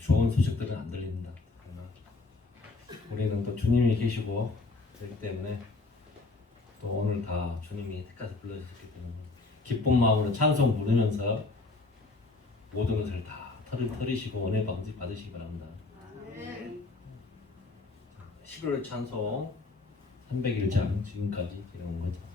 좋은 소식들은 안 들립니다. 그러나 우리는 또 주님이 계시고 그렇기 때문에 또 오늘 다 주님이 택해서 불러주셨기 때문에 기쁜 마음으로 찬송 부르면서 모든 것을 다 털으시고 은혜 받으시기 바랍니다. 11월 찬송 301장 지금까지 이런 거죠.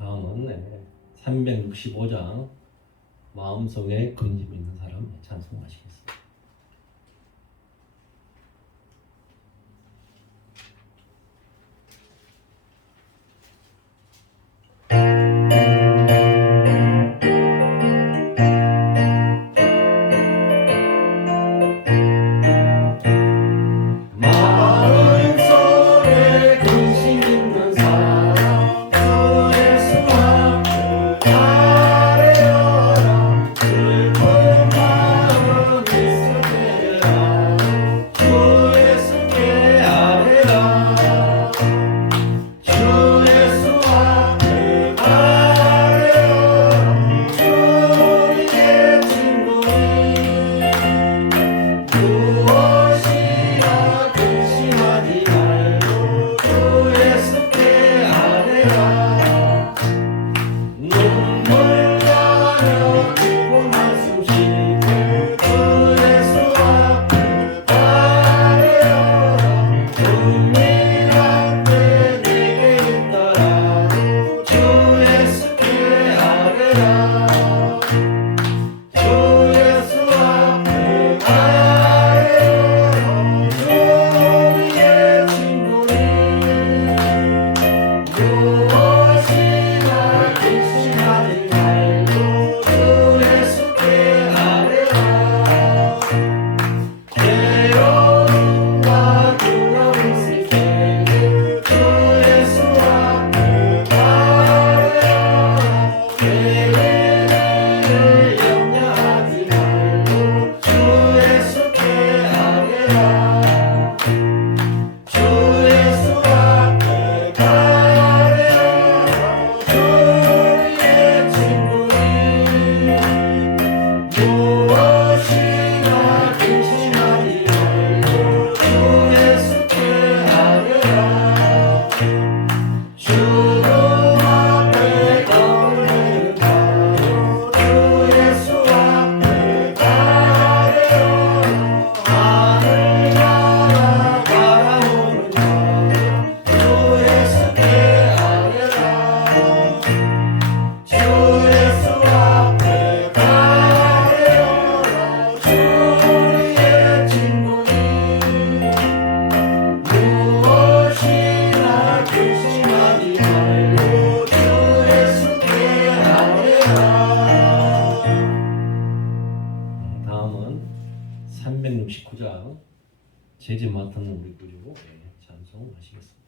다음은 365장 마음속에 근심 있는 사람 찬송하시겠습니다. 슬픈 마음이 재즈 맡은 우리 구주 찬송하시겠습니다.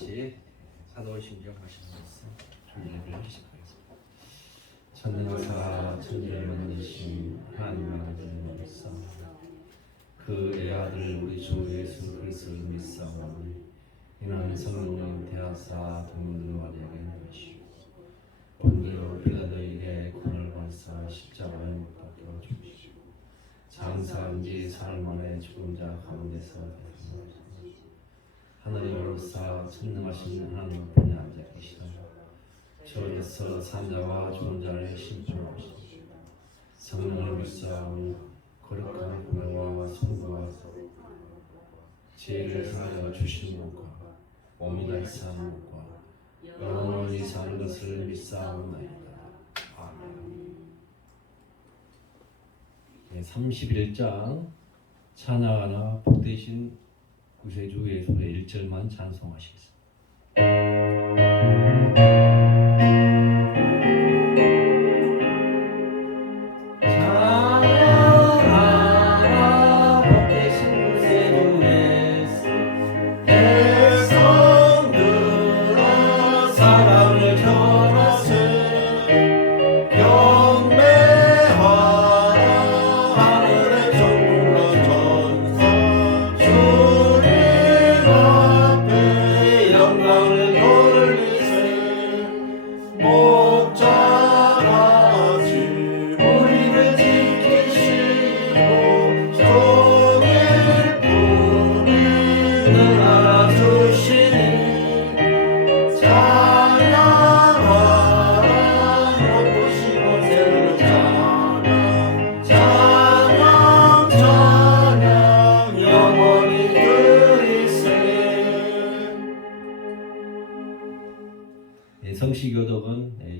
같이 사도신경 하시면서 준비를 시작하겠습니다. 천능사 천지를 만드신 하나님 아버지를 믿사오니 그의 아들 우리 주 예수 그리스도를 믿사오니 이는 성령님 대하사 동물들 마리아가 인도하시고 본디오 빌라도에게 군을 발사 십자가에 못 박혀 죽으시고 장사한 지 사흘 만에 죽은 자 가운데서 대성하시고 하늘이 열어사 천능하신 하나님 앞에 앉아 계시다. 저에서 산자와 죽은 자를 심판하시고 성령을 믿사오니 거룩한 구원과 성부와 지혜를 사하여 주신 것과 몸이 다이사하는 것과 영원히 사는 것을 믿사옵나이다. 아멘. 네, 31장 찬양하나 복되신 구세주 예수의 1절만 찬송하시겠습니다.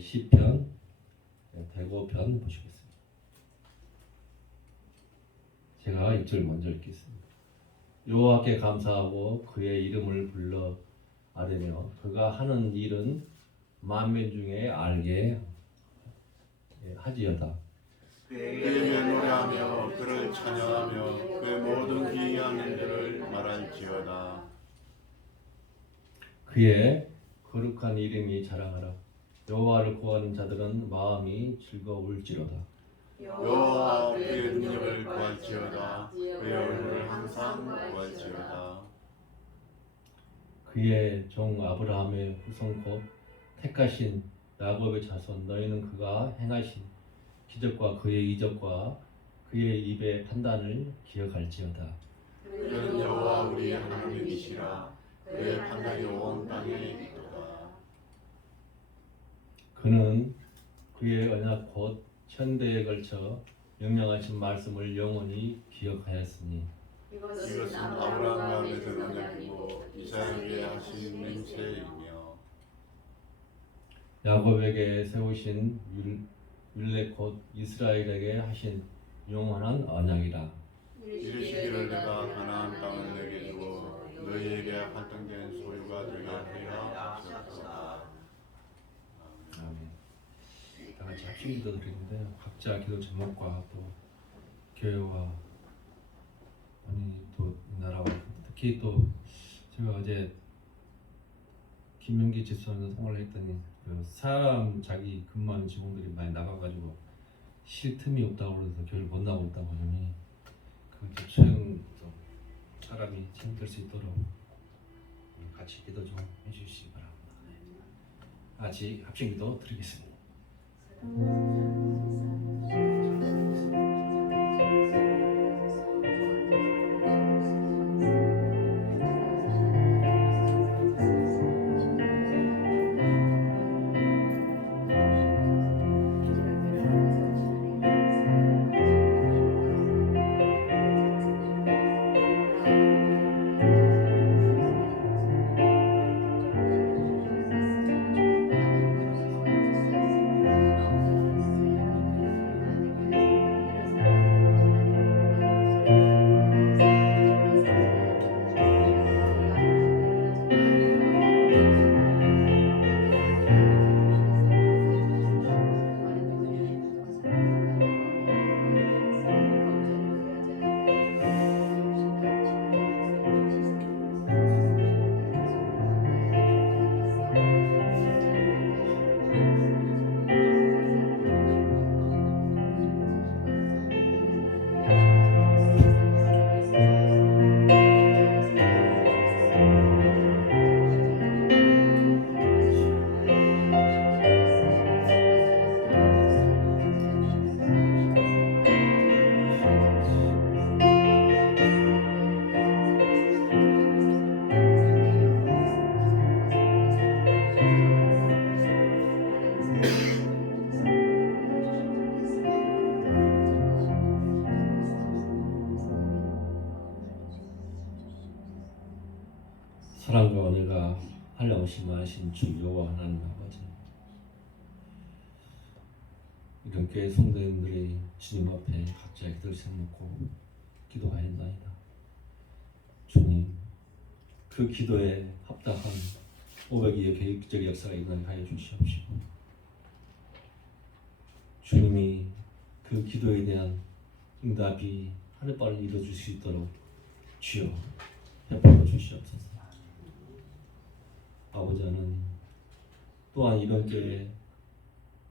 시편 105편 보시겠습니다. 제가 1절 먼저 읽겠습니다. 여호와께 감사하고 그의 이름을 불러 아뢰며 그가 하는 일은 만민 중에 알게 하지어다. 그의 이름에 노래하며 그를 찬양하며 그의 모든 기이한 일들을 말할지어다. 그의 거룩한 이름이 자랑하라. 여호와를 구하는 자들은 마음이 즐거울지로다. 여호와 그의 능력을 구할지어다. 그의 얼굴을 항상 구할지어다. 그의 종 아브라함의 후손 곧 택하신 야곱의 자손 너희는 그가 행하신 기적과 그의 이적과 그의 입의 판단을 기억할지어다. 그는 여호와 우리의 하나님이시라. 그의 판단이 온 땅에 있도다. 그는 그의 언약 곧 천대에 걸쳐 명령하신 말씀을 영원히 기억하였으니 이것은 아브라함과 맺은 언약이고 이삭에게 하신 맹세이며 야곱에게 세우신 율례 곧 이스라엘에게 하신 영원한 언약이라. 이르시기를 내가 가나안 땅을 내게 주고 너희에게 할당된 소유가 되게 하리라 하셨도다. 아멘. 다 같이 합심 기도드리는데 각자 기도 제목과 또 교회와 아니 또 나라와 특히 또 제가 어제 김명기 집사님과 통화를 했더니 그 사람 자기 근무하는 직원들이 많이 나가가지고 쉴 틈이 없다고 그래서 교회를 못 나오고 있다고 하니 그 소형 사람이 힘들 수 있도록 같이 기도 좀 해주시기 바랍니다. 아직 합심 기도 드리겠습니다. 사랑과 은혜가 한량심하신 주 여호와 하나님 아버지, 이런 교회 성도님들이 주님 앞에 각자 기도를 세워놓고 기도하였나이다. 주님, 그 기도에 합당한 500일의 계획적 역사가 일어나게 하여 주시옵시고, 주님이 그 기도에 대한 응답이 하늘바를 이루어질 수 있도록 주여 베풀어 주시옵소서. 아버지 하나님, 또한 이번 교회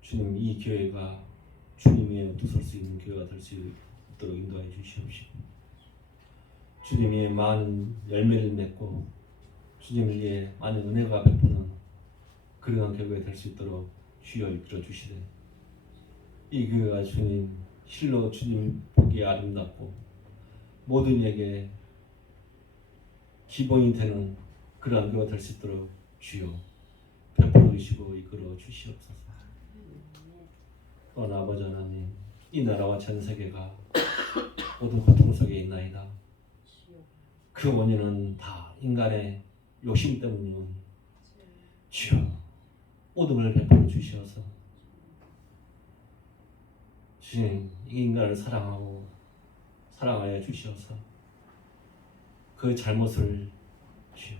주님 이 교회가 주님의 두설 수 있는 교회가 될 수 있도록 인도해 주시옵시고, 주님의 많은 열매를 맺고 주님을 위해 많은 은혜가 베푸는 그러한 교회가 될 수 있도록 주여 이끌어 주시되, 이 교회가 주님 실로 주님 보기에 아름답고 모든 이에게 기본이 되는 그러한 교회가 될 수 있도록 주여 베풀어 주시고 이끌어 주시옵소서. 또한 아버지 하나님, 이 나라와 전 세계가 모든 고통 속에 있나이다. 그 원인은 다 인간의 욕심 때문이오니 주여 모든 걸 베풀어 주시어서 주님 이 인간을 사랑하여 주시어서 그 잘못을 주여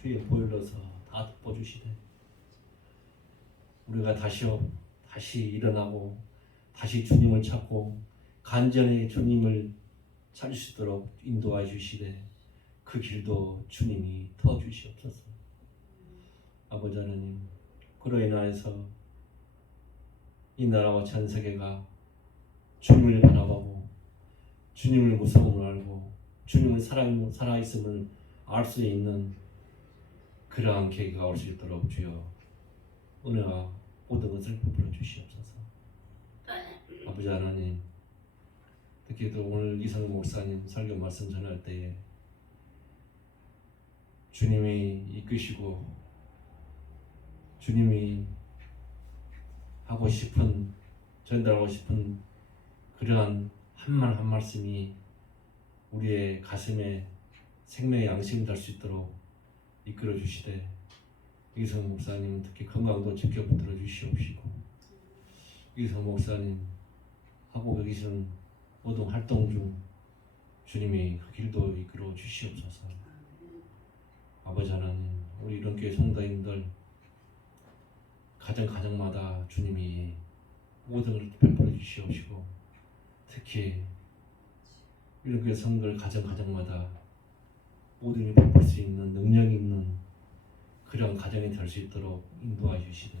주의 보혈로서 다 덮어주시되 우리가 다시 일어나고 다시 주님을 찾고 간절히 주님을 찾을 수 있도록 인도하여 주시되 그 길도 주님이 터 주시옵소서. 아버지 하나님, 그로 인하여서 이 나라와 전 세계가 주님을 바라보고 주님을 무서움을 알고 주님을 살아있음을 알 수 있는 그러한 계기가 올 수 있도록 주여 은혜와 모든 것을 베풀어 주시옵소서. 아버지 하나님, 특히도 오늘 이상 목사님 설교 말씀 전할 때에 주님이 이끄시고 주님이 하고 싶은 전달하고 싶은 그러한 한 말 한 말씀이 우리의 가슴에 생명의 양식이 될 수 있도록 이끌어 주시되 이성 목사님 특히 건강도 지켜 붙들어 주시옵시고 이성 목사님 하고 계시는 모든 활동 중 주님이 그 길도 이끌어 주시옵소서. 아버지 하나님, 우리 이런 교회 성도님들 가정마다 주님이 모든 걸 베풀어 주시옵시고 특히 이런 교회 성도들 가정마다 모든 걸 베풀 수 있는 능력이 있는 그런 가정이 될 수 있도록 인도하여 주시되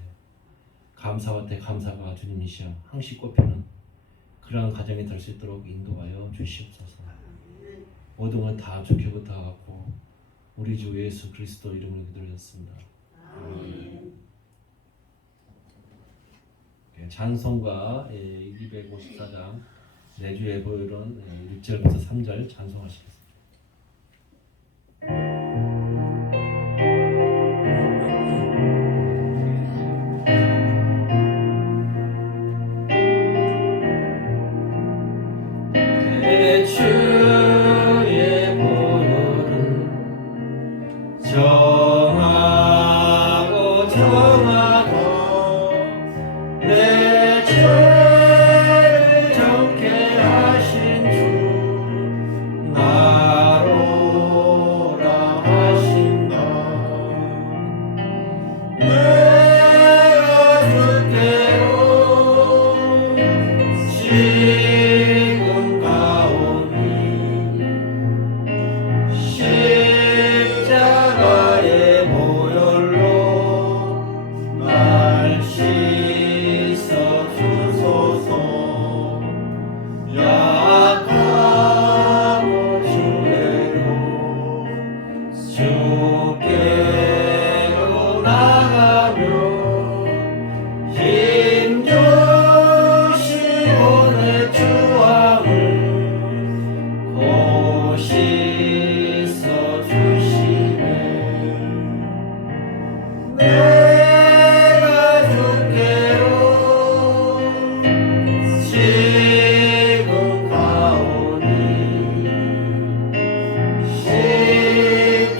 감사와 대감사가 주님이시여 항시 꼽히는 그러한 가정이 될 수 있도록 인도하여 주시옵소서. 모든 건 다 주께 부탁하고 우리 주 예수 그리스도 이름으로 기도드렸습니다. 찬송가 254장 내주의 보혈은 1절부터 3절 찬송하시겠습니다. 내 주의 보혈은 정하고 정하고 내 죄를 정케 하신 주 나로라 하신다. 내가 주께로 지금 가오니 십자가의 보혈로 날 씻어 주소서. 약하고 주의로 주께로 나가며 힘주시고 내 주함을 고시서 주시네. 내가 주께로 지금 가오니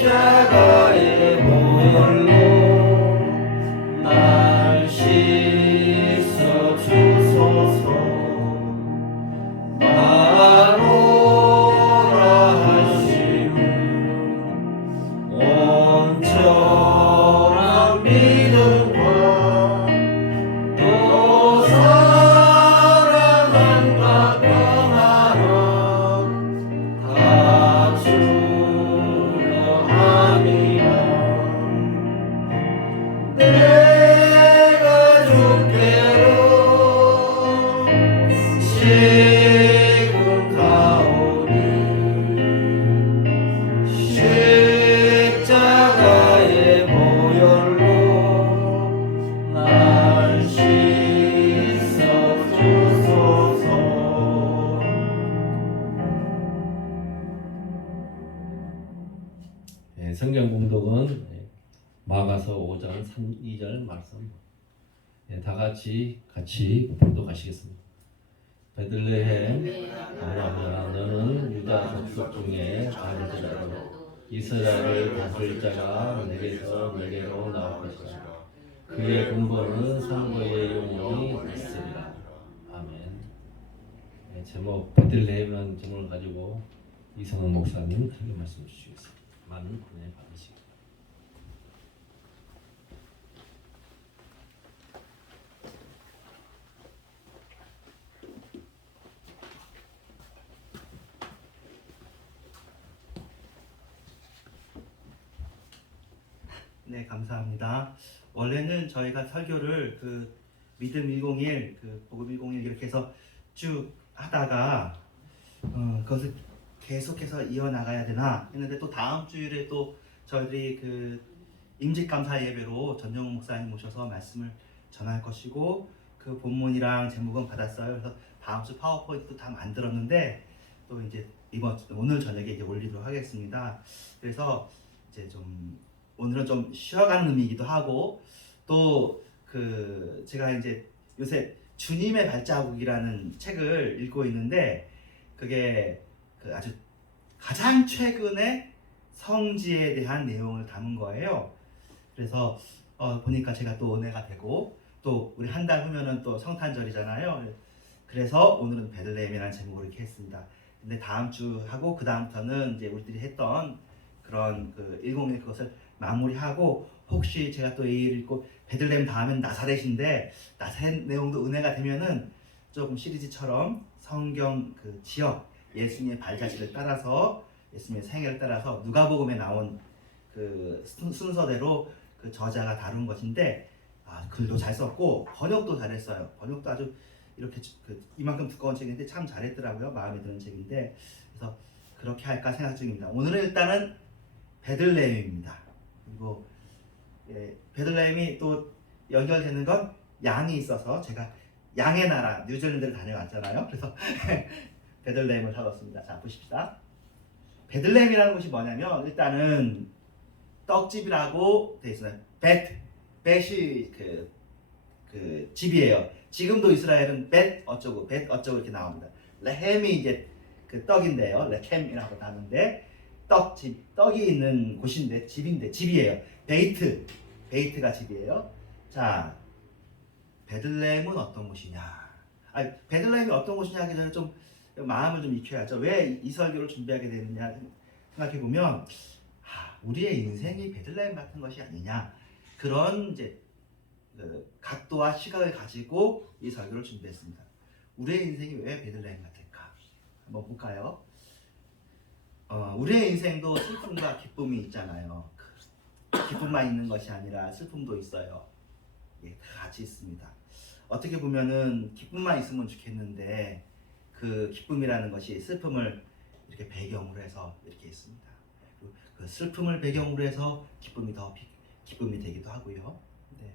십자가의 보혈로 날 씻어 주소서. 나로라 하심은 온전한 믿음과 또 사랑함과 평안함 다 주려 함이라. 내가 주께로 지금 가오니 십자가의 보혈로 날 씻어 주소서. 성경 공독은 마가서 5장 2절 말씀 다 같이 봉독하시겠습니다. 베들레헴 아브라함아 너는 유다 족속 중에 작을지라도 이스라엘을 다스릴 자가 내게서 내게로 나올 것이라. 그의 근본은 선거의 영원히 있으리라. 아멘. 제목 베들레헴이라는 제목을 가지고 이성훈 목사님 설교 말씀 주시겠습니다. 많은 은혜 받으시기. 네, 감사합니다. 원래는 저희가 설교를 그 믿음 101, 그 복음 101 이렇게 해서 쭉 하다가 그것을 계속해서 이어나가야 되나 했는데 또 다음 주일에 또 저희들이 그 임직감사 예배로 전정훈 목사님 모셔서 말씀을 전할 것이고 그 본문이랑 제목은 받았어요. 그래서 다음 주 파워포인트도 다 만들었는데 또 이제 오늘 저녁에 이제 올리도록 하겠습니다. 그래서 이제 좀 오늘은 좀 쉬어가는 의미이기도 하고 또 그 제가 이제 요새 주님의 발자국이라는 책을 읽고 있는데 그게 그 아주 가장 최근의 성지에 대한 내용을 담은 거예요. 그래서 보니까 제가 또 은혜가 되고 또 우리 한 달 후면은 또 성탄절이잖아요. 그래서 오늘은 베들레헴이라는 제목으로 이렇게 했습니다. 근데 다음 주 하고 그 다음부터는 이제 우리들이 했던 그런 그 101 그것을 마무리하고 혹시 제가 또 이 읽고 베들레헴 다음엔 나사렛인데 나사렛 내용도 은혜가 되면은 조금 시리즈처럼 성경 그 지역 예수님의 발자취를 따라서 예수님의 생애를 따라서 누가복음에 나온 그 순서대로 그 저자가 다룬 것인데 글도 잘 썼고 번역도 잘했어요. 번역도 아주 이렇게 그 이만큼 두꺼운 책인데 참 잘했더라고요. 마음에 드는 책인데 그래서 그렇게 할까 생각 중입니다. 오늘은 일단은 베들레헴입니다. 그리고 베들레헴이 또 연결되는 건 양이 있어서 제가 양의 나라 뉴질랜드를 다녀왔잖아요. 그래서 베들레헴을 사봤습니다. 자 보십시다. 베들레헴이라는 곳이 뭐냐면 일단은 떡집이라고 되어 있어요. 벳이 그 집이에요. 지금도 이스라엘은 벳 어쩌고 이렇게 나옵니다. 레헴이 이제 그 떡인데요. 레켐이라고 하는데 떡집, 떡이 있는 곳인데 집이에요. 베이트가 집이에요. 자, 베들레헴은 어떤 곳이냐? 베들레헴이 어떤 곳이냐 하기 전에 좀 마음을 좀 익혀야죠. 왜 이 설교를 준비하게 되느냐 생각해 보면 우리의 인생이 베들레헴 같은 것이 아니냐 그런 이제 그 각도와 시각을 가지고 이 설교를 준비했습니다. 우리의 인생이 왜 베들레헴 같을까? 한번 볼까요? 우리의 인생도 슬픔과 기쁨이 있잖아요. 기쁨만 있는 것이 아니라 슬픔도 있어요. 예, 다 같이 있습니다. 어떻게 보면은 기쁨만 있으면 좋겠는데 그 기쁨이라는 것이 슬픔을 이렇게 배경으로 해서 이렇게 있습니다. 그 슬픔을 배경으로 해서 기쁨이 되기도 하고요. 네.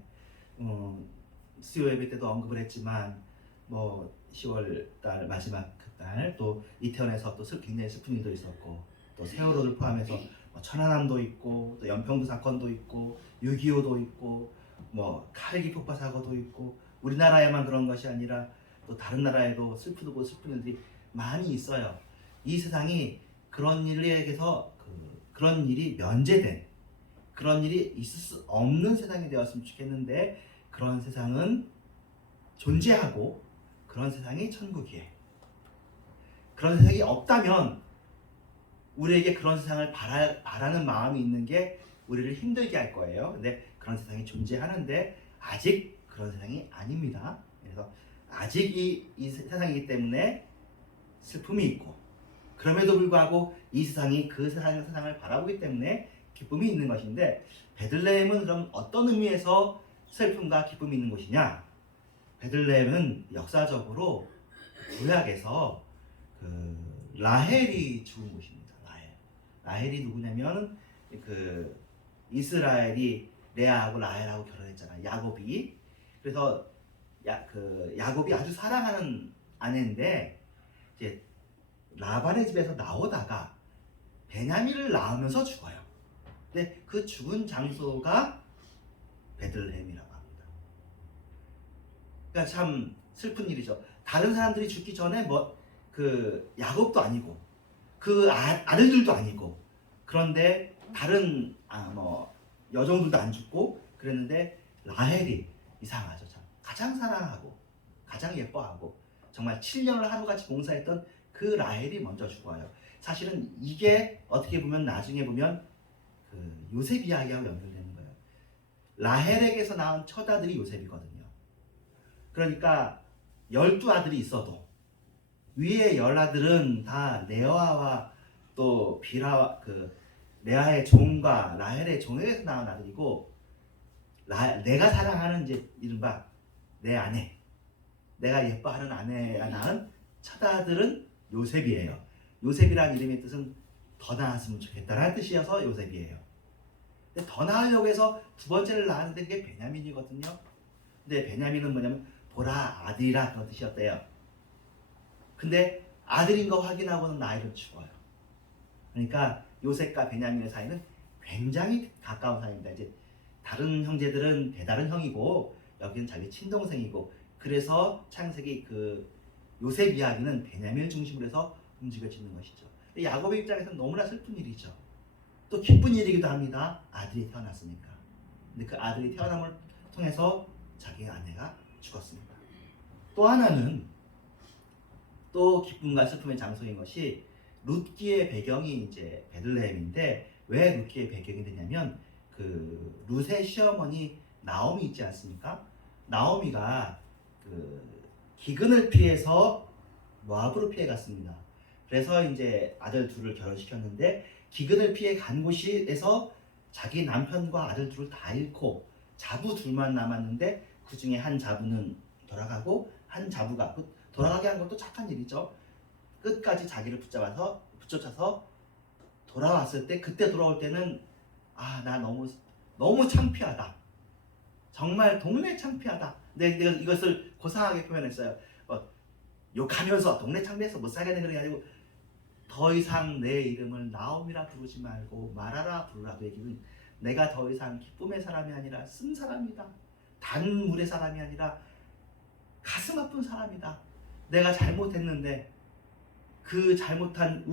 수요 예배 때도 언급을 했지만 뭐 10월 달 마지막 그달 또 이태원에서 또 굉장히 슬픈 일도 있었고 또 세월호를 포함해서 뭐 천안함도 있고 또 연평도 사건도 있고 6.25도 있고 뭐 칼기 폭파 사고도 있고 우리나라에만 그런 것이 아니라 또 다른 나라에도 슬픈 일들이 많이 있어요. 이 세상이 그런 일에게서 그런 일이 면제된 그런 일이 있을 수 없는 세상이 되었으면 좋겠는데 그런 세상은 존재하고 그런 세상이 천국이에요. 그런 세상이 없다면 우리에게 그런 세상을 바라는 마음이 있는 게 우리를 힘들게 할 거예요. 근데 그런 세상이 존재하는데 아직 그런 세상이 아닙니다. 그래서 아직 이 세상이기 때문에 슬픔이 있고 그럼에도 불구하고 이 세상이 그 세상을 바라보기 때문에 기쁨이 있는 것인데 베들레헴은 그럼 어떤 의미에서 슬픔과 기쁨이 있는 곳이냐? 베들레헴은 역사적으로 구약에서 그 라헬이 죽은 곳입니다. 라헬이 누구냐면 그 이스라엘이 레아하고 라헬하고 결혼했잖아요. 야곱이. 그래서 야곱이 아주 사랑하는 아내인데 이제 라반의 집에서 나오다가 베냐민을 낳으면서 죽어요. 근데 그 죽은 장소가 베들레헴이라고 합니다. 그러니까 참 슬픈 일이죠. 다른 사람들이 죽기 전에 그 야곱도 아니고 그 아들들도 아니고 그런데 다른 여종들도 안 죽고 그랬는데 라헬이 이상하죠. 참 가장 사랑하고 가장 예뻐하고 정말 7년을 하루같이 봉사했던 그 라헬이 먼저 죽어요. 사실은 이게 어떻게 보면 나중에 보면 그 요셉 이야기하고 연결되는 거예요. 라헬에게서 낳은 첫 아들이 요셉이거든요. 그러니까 12아들이 있어도 위에 10아들은 다 레아와 또 빌하와 그 레아의 종과 라헬의 종에게서 낳은 아들이고, 내가 사랑하는 이제 이른바 내 아내, 내가 예뻐하는 아내가 낳은 첫 아들은 요셉이에요. 요셉이라는 이름의 뜻은 더 낳았으면 좋겠다라는 뜻이어서 요셉이에요. 근데 더 낳으려고 해서 두 번째를 낳았는데 그게 베냐민이거든요. 근데 베냐민은 뭐냐면 보라 아들이라 그런 뜻이었대요. 근데 아들인 거 확인하고는 나이를 죽어요. 그러니까 요셉과 베냐민의 사이는 굉장히 가까운 사이입니다. 이제 다른 형제들은 배다른 형이고 여기는 자기 친동생이고, 그래서 창세기 그 요셉 이야기는 베냐민을 중심으로 해서 움직여지는 것이죠. 야곱의 입장에서는 너무나 슬픈 일이죠. 또 기쁜 일이기도 합니다. 아들이 태어났으니까. 근데 그 아들이 태어남을 통해서 자기 아내가 죽었습니다. 또 하나는 또 기쁨과 슬픔의 장소인 것이 룻기의 배경이 이제 베들레헴인데, 왜 룻기의 배경이 되냐면 그 룻의 시어머니 나오미 있지 않습니까? 나오미가 그 기근을 피해서 모압으로 피해 갔습니다. 그래서 이제 아들 둘을 결혼시켰는데 기근을 피해 간 곳에서 자기 남편과 아들 둘을 다 잃고 자부 둘만 남았는데, 그 중에 한 자부는 돌아가고 한 자부가, 돌아가게 한 것도 착한 일이죠. 끝까지 자기를 붙여쳐서 돌아왔을 때, 그때 돌아올 때는 나 너무 창피하다. 정말 동네 창피하다. 내가 이것을 고상하게 표현했어요. 욕하면서 동네 창피해서 못 살겠는 그런 게 아니고, 더 이상 내 이름을 나옴이라 부르지 말고 말하라 부르라. 그 얘기는 내가 더 이상 기쁨의 사람이 아니라 쓴 사람이다. 단물의 사람이 아니라 가슴 아픈 사람이다. 내가 잘못했는데 그 잘못한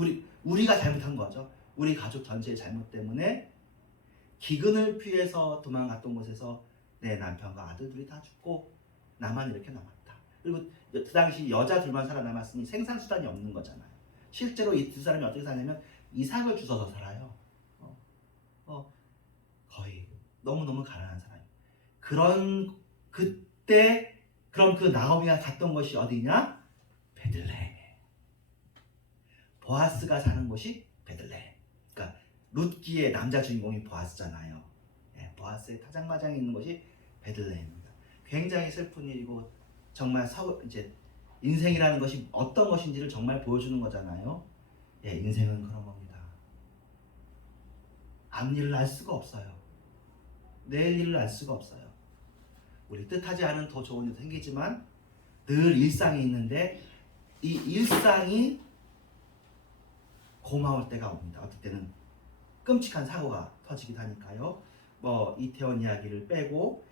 우리가 잘못한 거죠. 우리 가족 전체의 잘못 때문에 기근을 피해서 도망갔던 곳에서 내 남편과 아들 둘이 다 죽고 나만 이렇게 남았다. 그리고 그 당시 여자 둘만 살아남았으니 생산수단이 없는 거잖아요. 실제로 이 두 사람이 어떻게 사냐면 이삭을 주워서 살아요. 거의 너무너무 가난한 사람. 그럼 그 나오미가 갔던 곳이 어디냐? 베들레헴. 보아스가 사는 곳이 베들레헴. 그러니까 룻기의 남자 주인공이 보아스잖아요. 보아스의 타작마장에 있는 곳이 베들레헴입니다. 굉장히 슬픈 일이고, 정말 이제 인생이라는 것이 어떤 것인지를 정말 보여주는 거잖아요. 인생은 그런 겁니다. 앞일을 알 수가 없어요. 내일 일을 알 수가 없어요. 우리 뜻하지 않은 더 좋은 일도 생기지만 늘 일상이 있는데, 이 일상이 고마울 때가 옵니다. 어떨 때는 끔찍한 사고가 터지기도 하니까요. 이태원 이야기를 빼고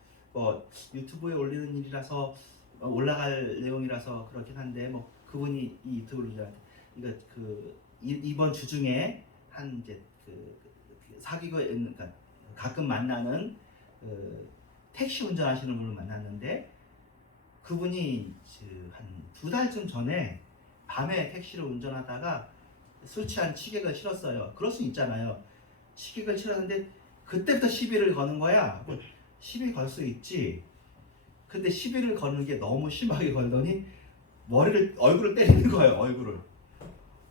유튜브에 올리는 일이라서 올라갈 내용이라서 그렇긴 한데, 그분이 이 유튜브를 이번 주 중에 한 이제 사귀고 있는, 그러니까 가끔 만나는 택시 운전하시는 분을 만났는데, 그분이 한 2달쯤 전에 밤에 택시를 운전하다가 술 취한 취객을 실었어요. 그럴 수 있잖아요. 취객을 실었는데 그때부터 시비를 거는 거야. 시비 걸 수 있지. 근데 시비를 거는 게 너무 심하게 걸더니 얼굴을 때리는 거예요.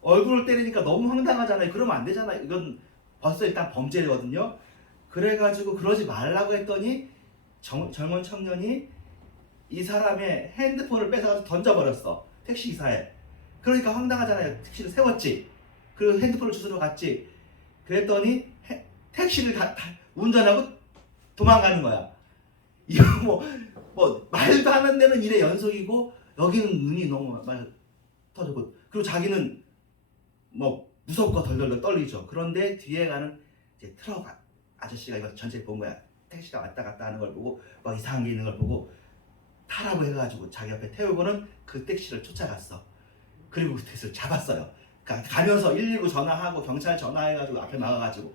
얼굴을 때리니까 너무 황당하잖아요. 그러면 안 되잖아요. 이건 벌써 일단 범죄거든요. 그래가지고 그러지 말라고 했더니 젊은 청년이 이 사람의 핸드폰을 뺏어가지고 던져버렸어. 택시기사에. 그러니까 황당하잖아요. 택시를 세웠지. 그리고 핸드폰을 주스러 갔지. 그랬더니 택시를 운전하고 도망가는 거야. 이거 말도 안 하는 데는 일의 연속이고, 여기는 눈이 너무 터지고, 그리고 자기는 무섭고 덜덜덜 떨리죠. 그런데 뒤에 가는 이제 트럭 아저씨가 이거 전체를 본 거야. 택시가 왔다 갔다 하는 걸 보고 이상한 게 있는 걸 보고 타라고 해가지고 자기 옆에 태우고는 그 택시를 쫓아갔어. 그리고 그 택시를 잡았어요. 가면서 119 전화하고 경찰 전화해가지고 앞에 막아가지고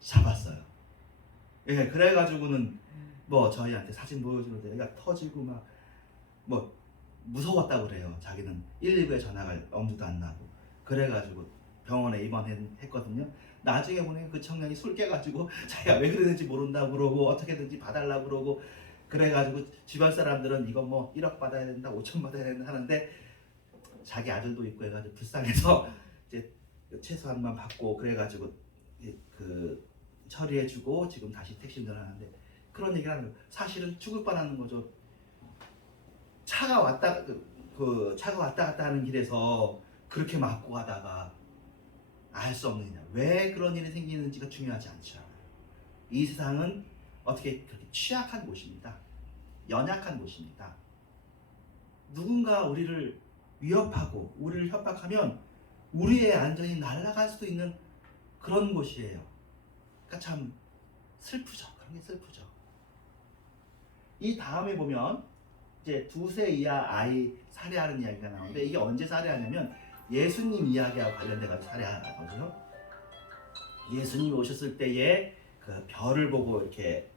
잡았어요. 그래가지고는 저희한테 사진 보여주는데 애가 터지고 무서웠다고 그래요. 자기는 119에 전화가 엄두도 안 나고 그래가지고 병원에 입원했거든요. 나중에 보니 그 청년이 술 깨가지고 자기가 왜 그러는지 모른다고 그러고 어떻게든지 봐달라고 그러고 그래가지고 주변 사람들은 이거 뭐 1억 받아야 된다 5천 받아야 된다 하는데 자기 아들도 있고 해가지고 불쌍해서 이제 최소한만 받고 그래가지고 그 처리해주고 지금 다시 택시 운전하는데 그런 얘기를 하는 거예요. 사실은 죽을 뻔하는 거죠. 차가 왔다 차가 왔다 갔다 하는 길에서 그렇게 맞고 가다가 알 수 없느냐 왜 그런 일이 생기는지가 중요하지 않죠. 이 세상은 어떻게 그렇게 취약한 곳입니다. 연약한 곳입니다. 누군가 우리를 위협하고 우리를 협박하면 우리의 안전이 날아갈 수도 있는 그런 곳이에요. 그러니까 참 슬프죠. 그런 게 슬프죠. 이 다음에 보면 이제 2세 이하 아이 살해하는 이야기가 나오는데 이게 언제 살해하냐면 예수님 이야기와 관련돼서 살해하거든요. 예수님이 오셨을 때에 그 별을 보고 이렇게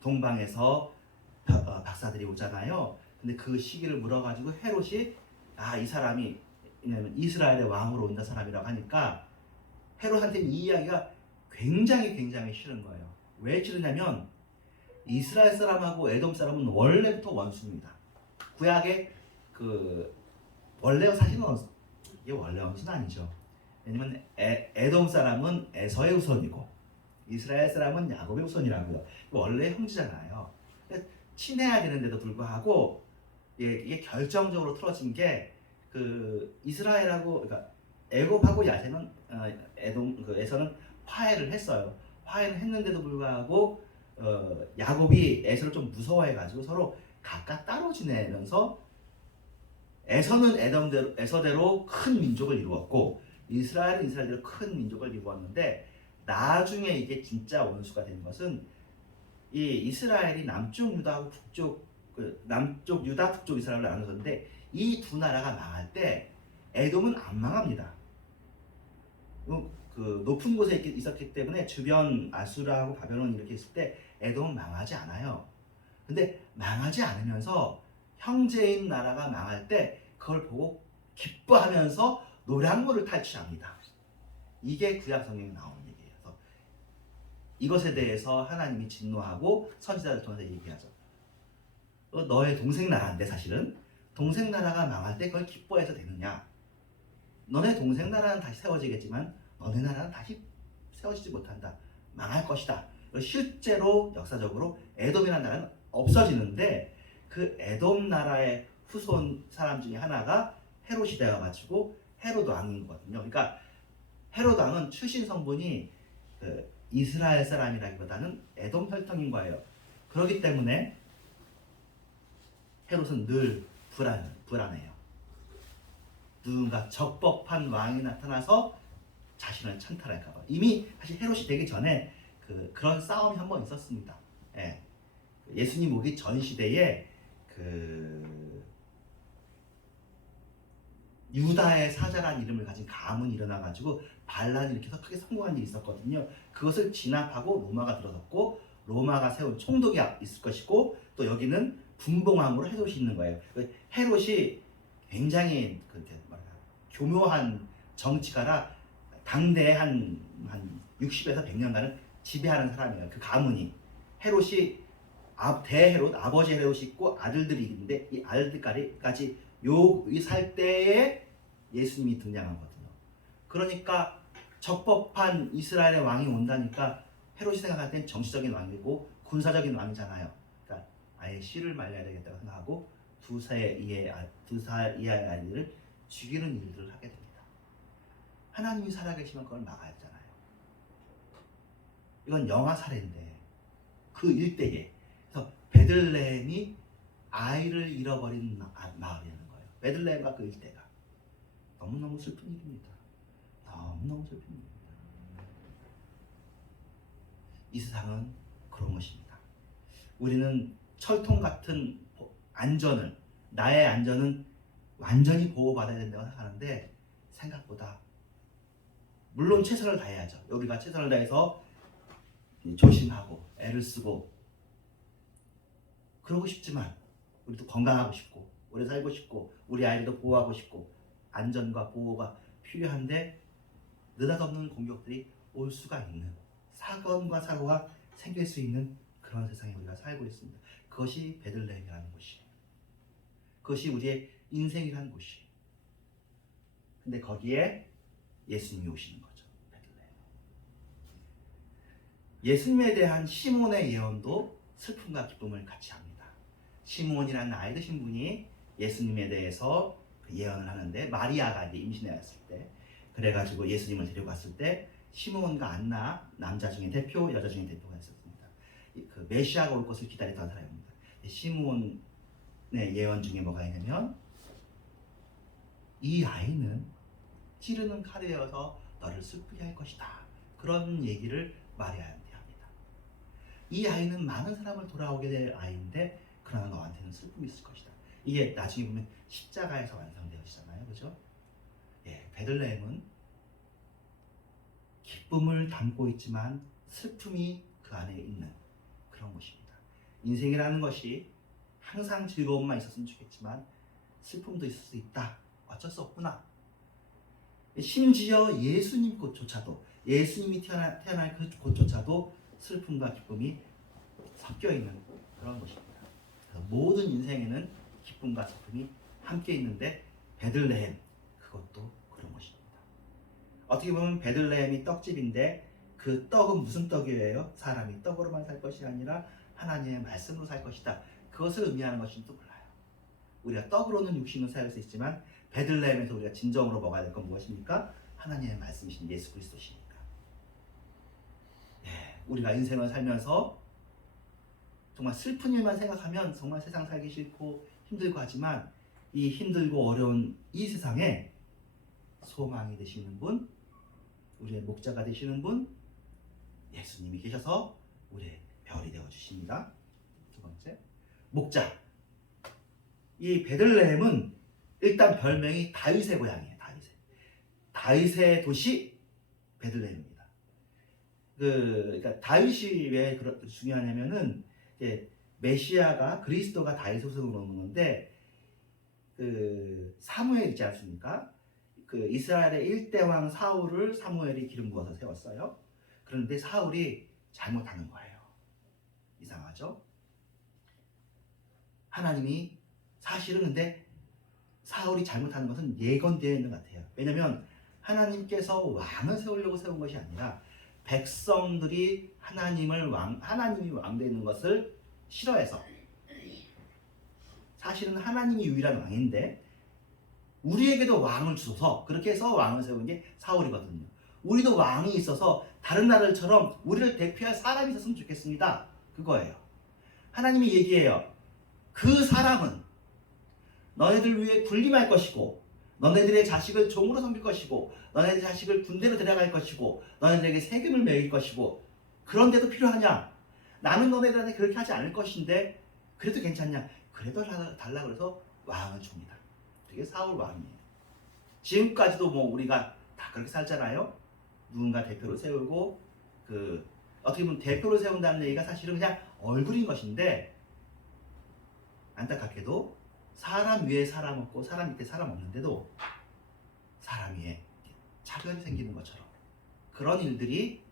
동방에서 박사들이 오잖아요. 근데 그 시기를 물어가지고 헤롯이 이 사람이 왜냐면 이스라엘의 왕으로 온다 사람이라고 하니까 헤롯한테 이 이야기가 굉장히 싫은 거예요. 왜 싫으냐면 이스라엘 사람하고 에돔 사람은 원래부터 원수입니다. 구약의 그 원래 사실은 이게 원래 원수는 아니죠. 왜냐면 에돔 사람은 에서의 후손이고 이스라엘 사람은 야곱의 후손이라고요. 원래 형제잖아요. 친해야 되는데도 불구하고 이게 결정적으로 틀어진 게 그 이스라엘하고 그러니까 애굽하고 야세는 에돔 그 에서는 화해를 했어요. 화해를 했는데도 불구하고 야곱이 에서를 좀 무서워해가지고 서로 각각 따로 지내면서 에서는 에서대로 큰 민족을 이루었고 이스라엘은 이스라엘대로 큰 민족을 이루었는데 나중에 이게 진짜 원수가 된 것은 이 이스라엘이 남쪽 유다하고 남쪽 유다 북쪽 이스라엘을 나누었는데 이 두 나라가 망할 때 에돔은 안 망합니다. 그 높은 곳에 있었기 때문에 주변 아수라하고 바벨론 이렇게 있을 때 에돔은 망하지 않아요. 근데 망하지 않으면서 형제인 나라가 망할 때 그걸 보고 기뻐하면서 노량물을 탈취합니다. 이게 구약 성경에 나오는 얘기예요. 그래서 이것에 대해서 하나님이 진노하고 선지자를 통해서 얘기하죠. 너의 동생 나라인데 사실은 동생 나라가 망할 때 그걸 기뻐해서 되느냐? 너네 동생 나라는 다시 세워지겠지만 너네 나라는 다시 세워지지 못한다. 망할 것이다. 실제로 역사적으로 에돔이라는 나라는 없어지는데 그 에돔 나라의 후손 사람 중에 하나가 헤롯이 되어가지고 헤롯 왕이거든요. 그러니까 헤롯 왕은 출신 성분이 이스라엘 사람이라기보다는 에돔 혈통인 거예요. 그렇기 때문에 헤롯은 늘 불안해요. 누군가 적법한 왕이 나타나서 자신을 찬탈할까봐. 이미 사실 헤롯이 되기 전에 그런 싸움이 한 번 있었습니다. 예. 예수님 오기 전 시대에 유다의 사자라는 이름을 가진 가문이 일어나가지고 반란을 일으켜서 크게 성공한 일이 있었거든요. 그것을 진압하고 로마가 들어섰고 로마가 세운 총독이 있을 것이고 또 여기는 분봉왕으로 헤롯이 있는 거예요. 헤롯이 굉장히 교묘한 정치가라 당대에 한 60에서 100년간을 지배하는 사람이에요. 그 가문이. 헤롯이 대헤롯, 아버지 헤롯이 있고 아들들이 있는데 이 아들들까지 이 살 때에 예수님이 등장하거든요. 그러니까 적법한 이스라엘의 왕이 온다니까 헤롯이 생각할 땐 정치적인 왕이고 군사적인 왕이잖아요. 그러니까 아예 씨를 말려야 되겠다고 생각하고 2살 이하의 아이들을 죽이는 일들을 하게 됩니다. 하나님이 살아계시면 그걸 막아야 되잖아요. 이건 영아 살해인데 그 일대에 그래서 베들레헴이 아이를 잃어버린 마을이라는 거예요. 베들레헴과 그 일대가 너무너무 슬픈 일입니다. 너무너무 슬픈 일입니다. 이 세상은 그런 것입니다. 우리는 철통 같은 안전을 나의 안전은 완전히 보호받아야 된다고 생각하는데 생각보다 물론 최선을 다해야죠. 우리가 최선을 다해서 조심하고 애를 쓰고 그러고 싶지만 우리도 건강하고 싶고 오래 살고 싶고 우리 아이들도 보호하고 싶고 안전과 보호가 필요한데 느닷없는 공격들이 올 수가 있는 사건과 사고가 생길 수 있는 그런 세상에 우리가 살고 있습니다. 그것이 베들레헴이라는 곳이에요. 그것이 우리의 인생이라는 곳이에요. 근데 거기에 예수님이 오시는 거죠. 베들레헴. 예수님에 대한 시몬의 예언도 슬픔과 기쁨을 같이 합니다. 시몬이라는 나이 드신 분이 예수님에 대해서 예언을 하는데 마리아가 이제 임신하였을 때 그래가지고 예수님을 데리고 갔을 때 시몬과 안나 남자 중에 대표, 여자 중에 대표가 있었습니다. 그 메시아가 올 것을 기다렸던 사람입니다. 시몬의 예언 중에 뭐가 있냐면 이 아이는 찌르는 칼이 되어서 너를 슬프게 할 것이다. 그런 얘기를 마리아한테 합니다. 이 아이는 많은 사람을 돌아오게 될 아이인데 그러나 너한테는 슬픔이 있을 것이다. 이게 나중에 보면 십자가에서 완성되어지잖아요. 그죠? 예, 베들레헴은 기쁨을 담고 있지만 슬픔이 그 안에 있는 그런 곳입니다. 인생이라는 것이 항상 즐거움만 있었으면 좋겠지만 슬픔도 있을 수 있다. 어쩔 수 없구나. 심지어 예수님 곳조차도 예수님이 태어날 그 곳조차도 슬픔과 기쁨이 섞여 있는 그런 것입니다. 모든 인생에는 기쁨과 슬픔이 함께 있는데 베들레헴 그것도 그런 것입니다. 어떻게 보면 베들레헴이 떡집인데 그 떡은 무슨 떡이에요? 사람이 떡으로만 살 것이 아니라 하나님의 말씀으로 살 것이다. 그것을 의미하는 것인지도 몰라요. 우리가 떡으로는 육신을 살 수 있지만 베들레헴에서 우리가 진정으로 먹어야 될 건 무엇입니까? 하나님의 말씀이신 예수 그리스도시니까. 예, 우리가 인생을 살면서 정말 슬픈 일만 생각하면 정말 세상 살기 싫고 힘들고 하지만 이 힘들고 어려운 이 세상에 소망이 되시는 분, 우리의 목자가 되시는 분, 예수님이 계셔서 우리의 별이 되어 주십니다. 두 번째, 목자. 이 베들레헴은 일단 별명이 다윗의 고향이에요. 다윗의 도시 베들레헴입니다. 그러니까 다윗이 왜 중요하냐면은 메시아가 그리스도가 다윗의 후손으로 오는 건데 그 사무엘 있지 않습니까? 그 이스라엘의 1대 왕 사울을 사무엘이 기름 부어서 세웠어요. 그런데 사울이 잘못하는 거예요. 이상하죠? 하나님이 사실은 근데 사울이 잘못하는 것은 예건되어 있는 것 같아요. 왜냐하면 하나님께서 왕을 세우려고 세운 것이 아니라 백성들이 하나님이 왕 되는 것을 싫어해서 사실은 하나님이 유일한 왕인데 우리에게도 왕을 주소서 그렇게 해서 왕을 세운 게 사울이거든요. 우리도 왕이 있어서 다른 나라들처럼 우리를 대표할 사람이 있었으면 좋겠습니다. 그거예요. 하나님이 얘기해요. 그 사람은 너네들 위해 군림할 것이고 너네들의 자식을 종으로 섬길 것이고 너네들의 자식을 군대로 데려갈 것이고 너네들에게 세금을 매길 것이고 그런데도 필요하냐? 나는 너네들한테 그렇게 하지 않을 것인데 그래도 괜찮냐? 그래도 달라 그래서 왕을 줍니다. 그게 사울 왕이에요. 지금까지도 뭐 우리가 다 그렇게 살잖아요. 누군가 대표를 세우고 어떻게 보면 대표를 세운다는 얘기가 사실은 그냥 얼굴인 것인데 안타깝게도 사람 위에 사람 없고 사람 밑에 사람 없는데도 사람 위에 차별이 생기는 것처럼 그런 일들이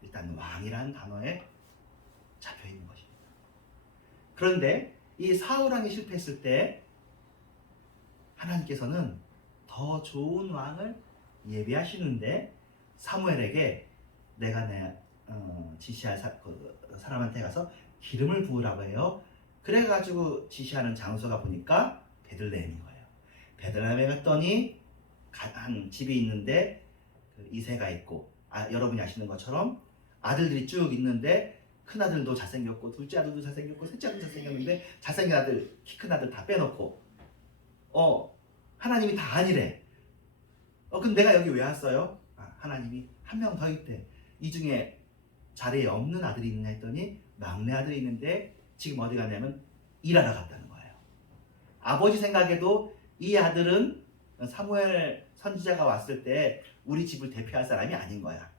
일단 왕이라는 단어에 잡혀 있는 것입니다. 그런데 이 사울왕이 실패했을 때 하나님께서는 더 좋은 왕을 예비하시는데 사무엘에게 내가 지시할 사람한테 가서 기름을 부으라고 해요. 그래가지고 지시하는 장소가 보니까 베들레헴인 거예요. 베들레헴에 갔더니 한 집이 있는데 이새가 있고 여러분이 아시는 것처럼 아들들이 쭉 있는데 큰아들도 잘생겼고 둘째 아들도 잘생겼고 셋째 아들도 잘생겼는데 잘생긴 아들, 키 큰 아들 다 빼놓고 하나님이 다 아니래. 그럼 내가 여기 왜 왔어요? 하나님이 한 명 더 있대. 이 중에 자리에 없는 아들이 있느냐 했더니 막내 아들이 있는데 지금 어디 갔냐면 일하러 갔다는 거예요. 아버지 생각에도 이 아들은 사무엘 선지자가 왔을 때 우리 집을 대표할 사람이 아닌 거야.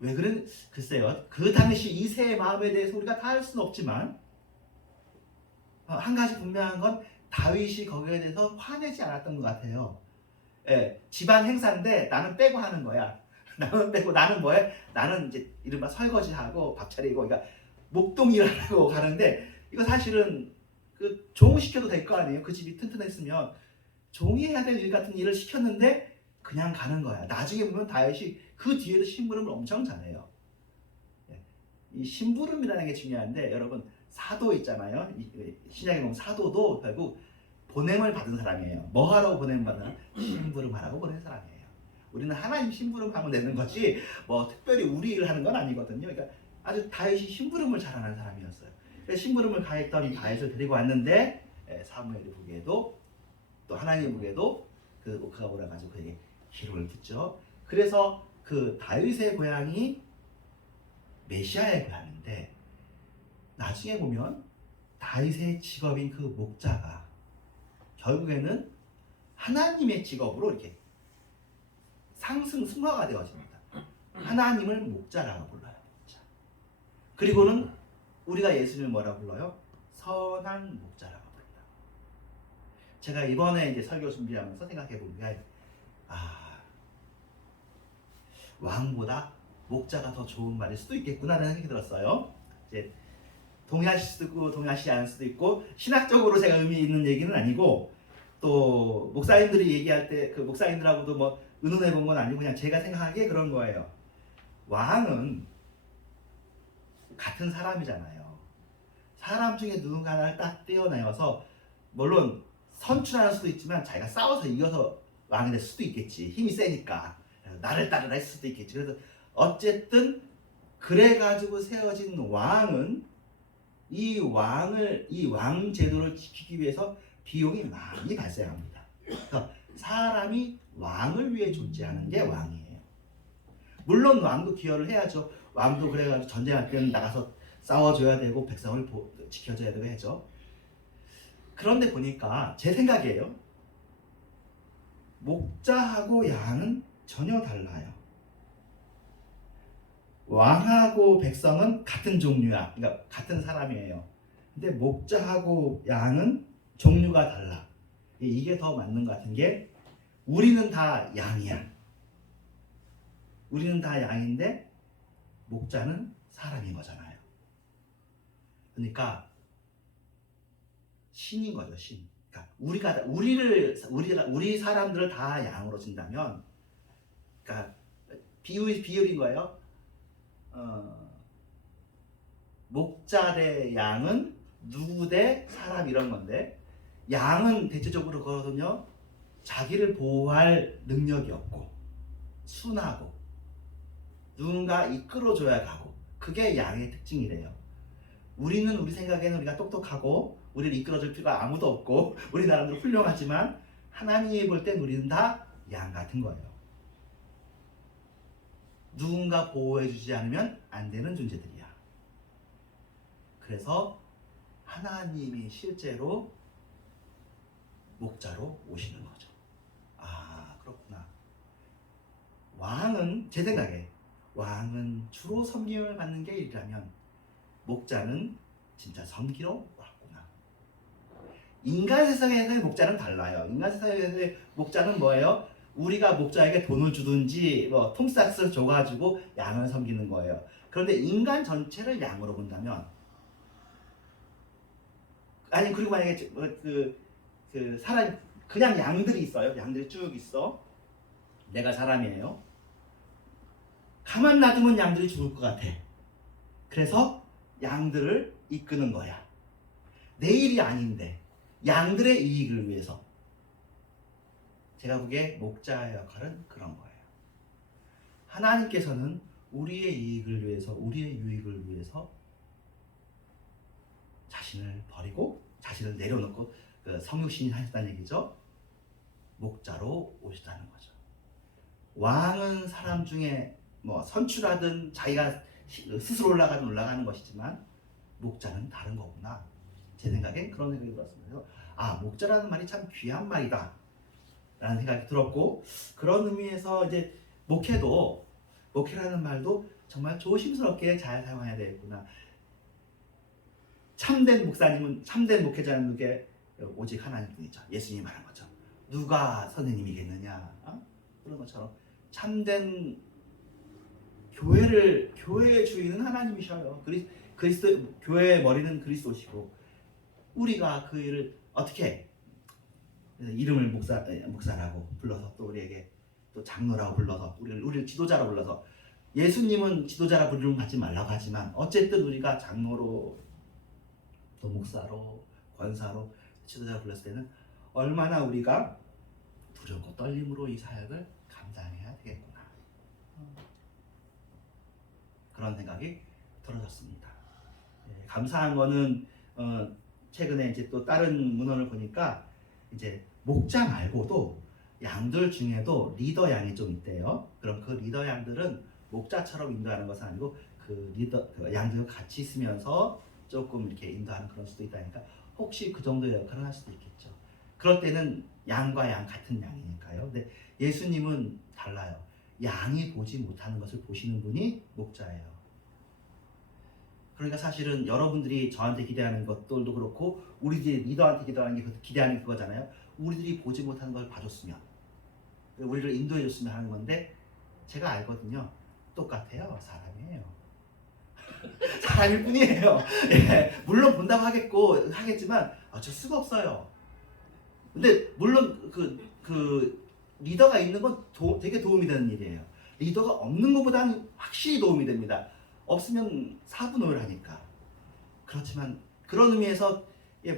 왜 그런 글쎄요. 그 당시 이새의 마음에 대해서 우리가 다 알 수는 없지만 한 가지 분명한 건 다윗이 거기에 대해서 화내지 않았던 것 같아요. 예, 집안 행사인데 나는 빼고 하는 거야. 나는 빼고 나는 뭐해? 나는 이제 이른바 설거지하고 밥 차리고 그러니까 목동일하고 가는데 이거 사실은 그 종시켜도 될 거 아니에요. 그 집이 튼튼했으면 종이 해야 될 일 같은 일을 시켰는데 그냥 가는 거야. 나중에 보면 다윗이 그 뒤에도 심부름을 엄청 잘해요. 이 심부름이라는 게 중요한데 여러분 사도 있잖아요. 신약에 보면 사도도 결국 보냄을 받은 사람이에요. 뭐 하라고 보냄을 받는? 심부름하라고 보낸 사람이에요. 우리는 하나님 심부름하면 되는 거지 뭐 특별히 우리 일을 하는 건 아니거든요. 그러니까 아주 다윗이 심부름을 잘하는 사람이었어요. 그래서 심부름을 가했던 다윗을 데리고 왔는데 사무엘이 보기에도 또 하나님 보기에도 그 오크가 몰아가지고 그에게 기름을 붓죠. 그래서 그 다윗의 고향이 메시아의 고향인데 나중에 보면 다윗의 직업인 그 목자가 결국에는 하나님의 직업으로 이렇게 승화가 되어집니다. 하나님을 목자라고 불러요. 목자. 그리고는 우리가 예수님을 뭐라고 불러요? 선한 목자라고 불러요. 제가 이번에 이제 설교 준비하면서 생각해 보니까 왕보다 목자가 더 좋은 말일 수도 있겠구나라는 생각이 들었어요. 이제 동의하실 수도 있고 동의하시지 않을 수도 있고 신학적으로 제가 의미 있는 얘기는 아니고 또 목사님들이 얘기할 때 그 목사님들하고도 뭐 의논해 본 건 아니고 그냥 제가 생각하기에 그런 거예요. 왕은 같은 사람이잖아요. 사람 중에 누군가 하나를 딱 떼어내어서 물론 선출할 수도 있지만 자기가 싸워서 이겨서 왕이 될 수도 있겠지. 힘이 세니까 나를 따르라 했을 수도 있겠지. 그래서 어쨌든 그래가지고 세워진 왕은 이 왕 제도를 지키기 위해서 비용이 많이 발생합니다. 그래서 사람이 왕을 위해 존재하는 게 왕이에요. 물론 왕도 기여를 해야죠. 왕도 그래가지고 전쟁할 때는 나가서 싸워줘야 되고 백성을 지켜줘야 되고 해죠. 그런데 보니까 제 생각이에요. 목자하고 양은 전혀 달라요. 왕하고 백성은 같은 종류야. 그러니까 같은 사람이에요. 근데 목자하고 양은 종류가 달라. 이게 더 맞는 것 같은 게 우리는 다 양이야. 우리는 다 양인데 목자는 사람인 거잖아요. 그러니까 신인 거죠, 신. 그러니까 우리 사람들을 다 양으로 준다면, 그러니까 비율인 거예요. 목자 대 양은 누구 대 사람 이런 건데 양은 대체적으로 그거거든요. 자기를 보호할 능력이 없고 순하고 누군가 이끌어줘야 가고 그게 양의 특징이래요. 우리는 우리 생각에는 우리가 똑똑하고 우리를 이끌어줄 필요가 아무도 없고 우리 나름대로 훌륭하지만 하나님이 볼 땐 우리는 다 양 같은 거예요. 누군가 보호해주지 않으면 안 되는 존재들이야. 그래서 하나님이 실제로 목자로 오시는 거죠. 아, 그렇구나. 왕은 제 생각에 왕은 주로 섬김을 받는 게 일이라면 목자는 진짜 섬기러 왔구나. 인간 세상에서의 목자는 달라요. 인간 세상에서의 목자는 뭐예요? 우리가 목자에게 돈을 주든지 뭐 통싹을 줘가지고 양을 섬기는 거예요. 그런데 인간 전체를 양으로 본다면 아니 그리고 만약에 그 사람 그냥 양들이 있어요. 양들이 쭉 있어. 내가 사람이에요. 가만 놔두면 양들이 죽을 것 같아. 그래서 양들을 이끄는 거야. 내 일이 아닌데 양들의 이익을 위해서. 제가 보기에 목자의 역할은 그런 거예요. 하나님께서는 우리의 이익을 위해서, 우리의 유익을 위해서 자신을 버리고 자신을 내려놓고 성육신이 하셨다는 얘기죠. 목자로 오셨다는 거죠. 왕은 사람 중에 뭐 선출하든 자기가 스스로 올라가는 것이지만 목자는 다른 거구나. 제 생각엔 그런 생각이 들었습니다. 그래서 목자라는 말이 참 귀한 말이다 라는 생각이 들었고, 그런 의미에서 이제 목회라는 말도 정말 조심스럽게 잘 사용해야 되겠구나. 참된 목사님은, 참된 목회자는 누게 오직 하나님뿐이죠. 예수님이 말한 거죠. 누가 선생님이겠느냐? 그런 것처럼 참된 교회의 주인은 하나님이셔요. 그리스도 교회의 머리는 그리스도시고 우리가 그 일을 어떻게 이름을 목사라고 불러서 또 우리에게 또 장로라고 불러서 우리를 지도자라고 불러서 예수님은 지도자라 부르는 받지 말라고 하지만 어쨌든 우리가 장로로 또 목사로 권사로 지도자로 불렀을 때는 얼마나 우리가 두렵고 떨림으로 이 사역을 감당해야 되겠구나. 그런 생각이 들어졌습니다. 감사한 거는 최근에 이제 또 다른 문헌을 보니까 이제 목자 말고도 양들 중에도 리더 양이 좀 있대요. 그럼 그 리더 양들은 목자처럼 인도하는 것은 아니고 그 양들과 같이 있으면서 조금 이렇게 인도하는 그런 수도 있다니까 혹시 그 정도의 역할을 할 수도 있겠죠. 그럴 때는 양과 양 같은 양이니까요. 근데 예수님은 달라요. 양이 보지 못하는 것을 보시는 분이 목자예요. 그러니까 사실은 여러분들이 저한테 기대하는 것들도 그렇고 우리들이 리더한테 기대하는 게 그거잖아요. 우리들이 보지 못하는 걸 봐줬으면 우리를 인도해 줬으면 하는 건데 제가 알거든요. 똑같아요. 사람이에요. 사람일 뿐이에요. 예, 물론 본다고 하겠지만 어쩔 수가 없어요. 근데 물론 그 리더가 있는 건 되게 도움이 되는 일이에요. 리더가 없는 것보다는 확실히 도움이 됩니다. 없으면 사분오를 하니까. 그렇지만 그런 의미에서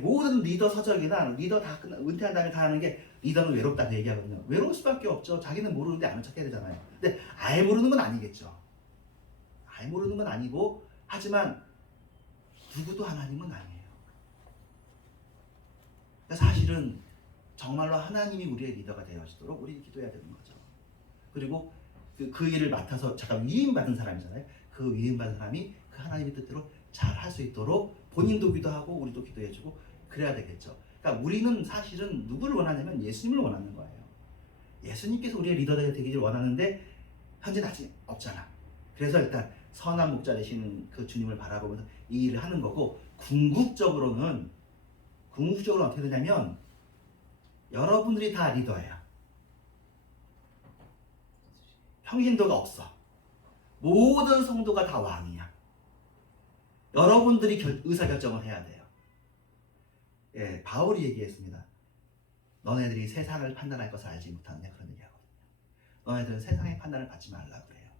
모든 리더 서적이나 리더 다 은퇴한 다음에 다 하는 게 리더는 외롭다고 얘기하거든요. 외로울 수밖에 없죠. 자기는 모르는데 아는 척 해야 되잖아요. 근데 아예 모르는 건 아니겠죠. 아예 모르는 건 아니고 하지만 누구도 하나님은 아니에요. 그러니까 사실은 정말로 하나님이 우리의 리더가 되어지도록 우리는 기도해야 되는 거죠. 그리고 그 일을 맡아서 잠깐 위임받은 사람이잖아요. 그 위임받은 사람이 그 하나님의 뜻대로 잘 할 수 있도록 본인도 기도하고 우리도 기도해주고 그래야 되겠죠. 그러니까 우리는 사실은 누구를 원하냐면 예수님을 원하는 거예요. 예수님께서 우리의 리더가 되기를 원하는데 현재는 아직 없잖아. 그래서 일단 선한 목자 되시는 그 주님을 바라보면서 이 일을 하는 거고 궁극적으로는 어떻게 되냐면 여러분들이 다 리더예요. 평신도가 없어. 모든 성도가 다 왕이야. 여러분들이 의사결정을 해야 돼요. 예, 바울이 얘기했습니다. 너네들이 세상을 판단할 것을 알지 못하느냐 그런 얘기하거든요. 너네들은 세상의 판단을 받지 말라고 그래요.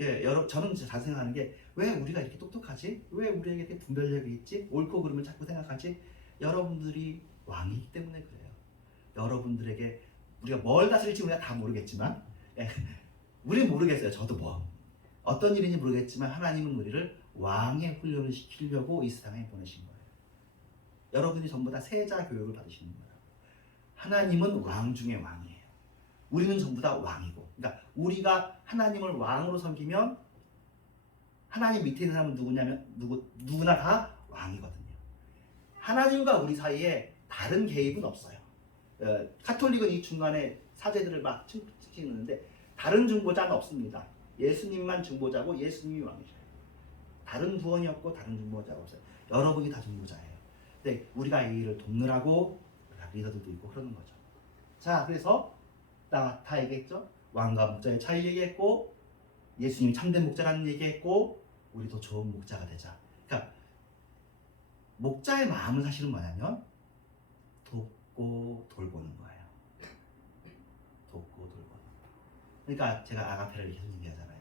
예, 저는 잘 생각하는 게 왜 우리가 이렇게 똑똑하지? 왜 우리에게 이렇게 분별력이 있지? 옳고 그름을 자꾸 생각하지? 여러분들이 왕이기 때문에 그래요. 여러분들에게 우리가 뭘 다스릴지 우리가 다 모르겠지만 예, 우리 모르겠어요. 저도 어떤 일인지 모르겠지만 하나님은 우리를 왕의 훈련을 시키려고 이 세상에 보내신 거예요. 여러분이 전부 다 세자 교육을 받으시는 거예요. 하나님은 왕 중에 왕이에요. 우리는 전부 다 왕이고, 그러니까 우리가 하나님을 왕으로 섬기면 하나님 밑에 있는 사람은 누구나 다 왕이거든요. 하나님과 우리 사이에 다른 개입은 없어요. 카톨릭은 이 중간에 사제들을 막 치는데 다른 중보자는 없습니다. 예수님만 중보자고 예수님이 왕이셔요. 다른 구원이 없고 다른 중보자가 없어요. 여러분이 다 중보자예요. 근데 우리가 이 일을 돕느라고 리더들도 있고 그러는 거죠. 자, 그래서 다 얘기했죠. 왕과 목자의 차이 얘기했고 예수님이 참된 목자라는 얘기했고 우리도 좋은 목자가 되자. 그러니까 목자의 마음은 사실은 뭐냐면 돕고 돌보는 거예요. 돕고 돌보는 거. 그러니까 제가 아가페를 계속 얘기하잖아요.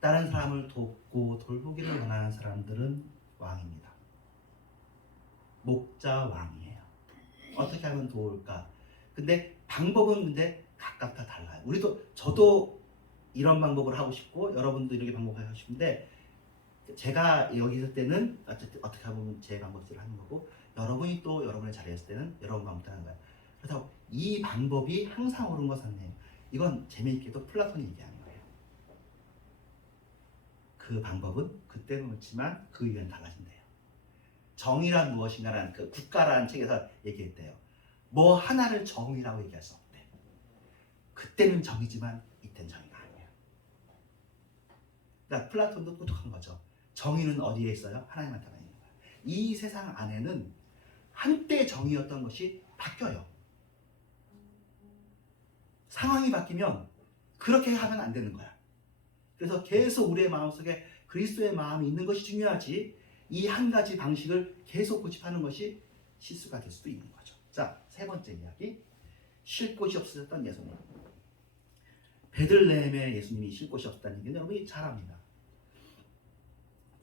다른 사람을 돕고 돌보기를 원하는 사람들은 왕입니다. 목자 왕이에요. 어떻게 하면 도울까? 근데 방법은 각각 다 달라요. 저도 이런 방법을 하고 싶고 여러분도 이렇게 방법을 하고 싶은데 제가 여기 있을 때는 어떻게 하면 제 방법대로 하는 거고 여러분이 또 여러분의 자리에 있을 때는 여러분 방법대로 하는 거예요. 그래서 이 방법이 항상 옳은 것은 아니에요. 이건 재미있게도 플라톤이 얘기하는 거예요. 그 방법은 그때는 옳지만 그 이후에는 달라진대요. 정의란 무엇인가라는 그 국가라는 책에서 얘기했대요. 뭐 하나를 정의라고 얘기할 수 없대. 그때는 정의지만 이때는 정의가 아니에요. 그러니까 플라톤도 똑똑한 거죠. 정의는 어디에 있어요? 하나님한테 있는 거예요. 이 세상 안에는 한때 정의였던 것이 바뀌어요. 상황이 바뀌면 그렇게 하면 안 되는 거야. 그래서 계속 우리의 마음속에 그리스도의 마음이 있는 것이 중요하지, 이 한 가지 방식을 계속 고집하는 것이 실수가 될 수도 있는 거죠. 자, 세 번째 이야기. 쉴 곳이 없으셨던 예수님. 베들레헴에 예수님이 쉴 곳이 없었다는 얘기는 여러분이 잘 압니다.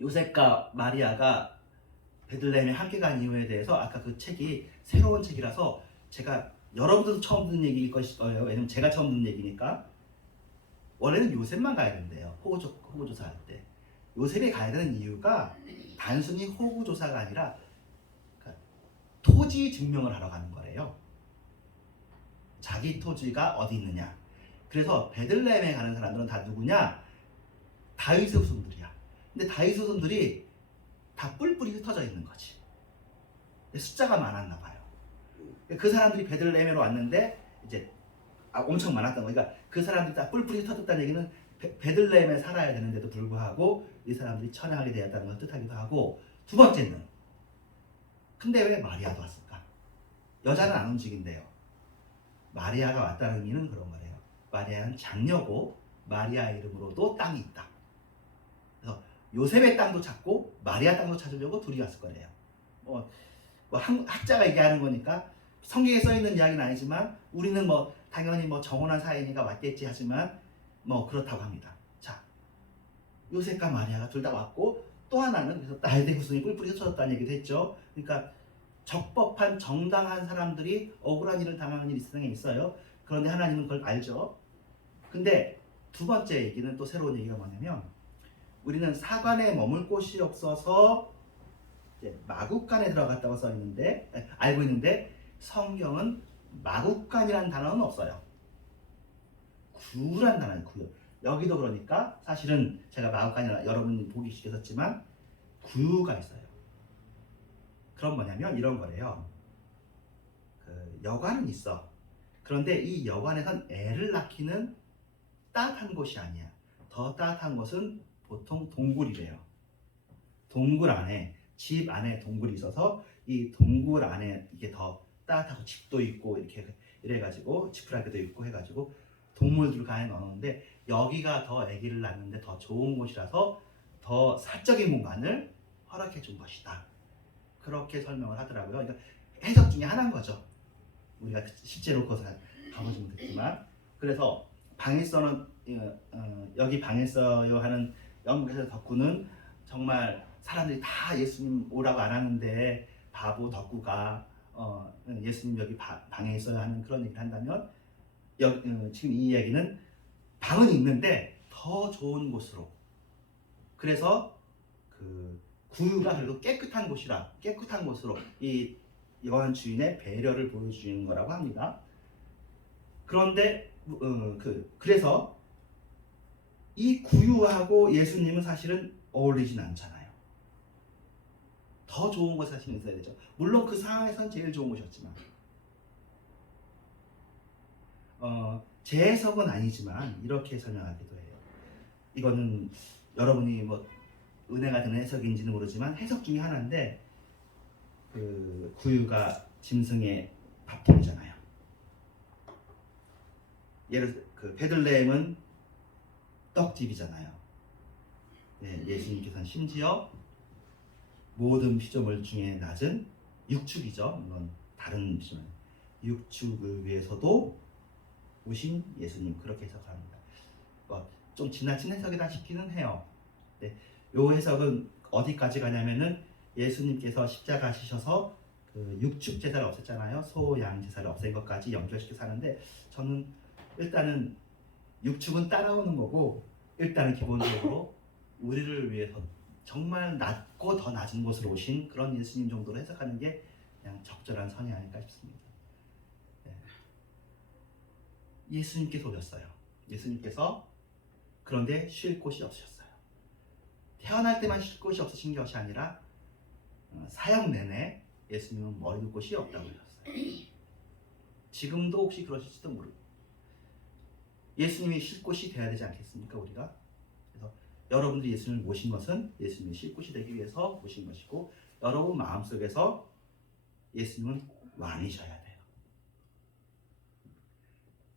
요셉과 마리아가 베들레헴에 함께 간 이유에 대해서 아까 그 책이 새로운 책이라서 제가 여러분들도 처음 듣는 얘기일 것이에요. 왜냐면 제가 처음 듣는 얘기니까. 원래는 요셉만 가야 된대요. 호구조사할 때. 요셉이 가야 되는 이유가 단순히 호구조사가 아니라 토지 증명을 하러 가는 거래요. 자기 토지가 어디 있느냐. 그래서 베들레헴에 가는 사람들은 다 누구냐? 다윗의 후손들이야. 근데 다윗의 후손들이 다 뿔뿔이 흩어져 있는 거지. 숫자가 많았나 봐요. 그 사람들이 베들레헴으로 왔는데 이제 엄청 많았던 거. 그러니까 그 사람들이 다 뿔뿔이 흩어졌다는 얘기는 베들레헴에 살아야 되는데도 불구하고 이 사람들이 천향하게 되었다는 걸 뜻하기도 하고, 두 번째는 근데 왜 마리아도 왔을까? 여자는 안 움직인대요. 마리아가 왔다는 의미는 그런 거래요. 마리아는 장녀고 마리아 이름으로도 땅이 있다. 그래서 요셉의 땅도 찾고 마리아 땅도 찾으려고 둘이 왔을 거래요. 학자가 얘기하는 거니까 성경에 써 있는 이야기는 아니지만 우리는 당연히 정혼한 사이니까 왔겠지 하지만 그렇다고 합니다. 자, 요셉과 마리아가 둘 다 왔고, 또 하나는 그래서 다윗의 후손이 뿔뿔이 흩어졌다는 얘기도 했죠. 그러니까 적법한 정당한 사람들이 억울한 일을 당하는 일이 세상에 있어요. 그런데 하나님은 그걸 알죠. 근데 두 번째 얘기는 또 새로운 얘기가 뭐냐면, 우리는 사관에 머물 곳이 없어서 마국간에 들어갔다고 써 있는데, 알고 있는데 성경은 마국간이라는 단어는 없어요. 구란 단어는 구요. 여기도 그러니까 사실은 제가 마국간이라 여러분이 보기 쉽게 썼지만 구유가 있어요. 그럼 뭐냐면 이런 거래요. 여관은 있어. 그런데 이 여관에선 애를 낳기는 따뜻한 곳이 아니야. 더 따뜻한 곳은 보통 동굴이래요. 동굴 안에, 집 안에 동굴이 있어서 이 동굴 안에 이게 더 따뜻하고 집도 있고 이래가지고 지푸라기도 있고 해가지고 동물들 간에 넣었는데, 여기가 더 아기를 낳는데 더 좋은 곳이라서 더 사적인 공간을 허락해 준 것이다. 그렇게 설명을 하더라고요. 그러니까 해석 중에 하나인 거죠. 우리가 실제로 그것을 가보지는 못했지만. 그래서 방일서는 여기 방일서요 하는 영국에서 덕구는 정말 사람들이 다 예수님 오라고 안 하는데 바보 덕구가 예수님 여기 방에 있어야 하는 그런 얘기를 한다면, 지금 이 이야기는 방은 있는데 더 좋은 곳으로, 그래서 그 구유가 그래도 깨끗한 곳으로 이 여관 주인의 배려를 보여주는 거라고 합니다. 그런데 그래서 이 구유하고 예수님은 사실은 어울리진 않잖아요. 더 좋은 곳에 사실은 있어야 되죠. 물론 그 상황에선 제일 좋은 곳이었지만, 제 해석은 아니지만 이렇게 설명하기도 해요. 이거는 여러분이 은혜가 되는 해석인지는 모르지만 해석 중에 하나인데, 그 구유가 짐승의 밥통이잖아요. 베들레헴은 떡집이잖아요. 예수님께서는 심지어 모든 피조물 중에 낮은 육축이죠. 물론 다른 피조물, 육축을 위해서도 오신 예수님, 그렇게 해석합니다. 좀 지나친 해석이다 싶기는 해요. 요 해석은 어디까지 가냐면은 예수님께서 십자가 지셔서 그 육축 제사를 없앴잖아요. 소, 양 제사를 없앤 것까지 연결시켜서 하는데, 저는 일단은 육축은 따라오는 거고, 일단은 기본적으로 우리를 위해서 정말 낮고 더 낮은 곳으로 오신 그런 예수님 정도로 해석하는 게 그냥 적절한 선이 아닐까 싶습니다. 예수님께서 오셨어요. 예수님께서 그런데 쉴 곳이 없으셨어요. 태어날 때만 쉴 곳이 없으신 것이 아니라 사역 내내 예수님은 머리 둘 곳이 없다고 하셨어요. 지금도 혹시 그러실지도 모르고, 예수님이 쉴 곳이 돼야 되지 않겠습니까, 우리가? 그래서 여러분들이 예수님을 모신 것은 예수님이 쉴 곳이 되기 위해서 모신 것이고, 여러분 마음속에서 예수님은 왕이셔야 돼요.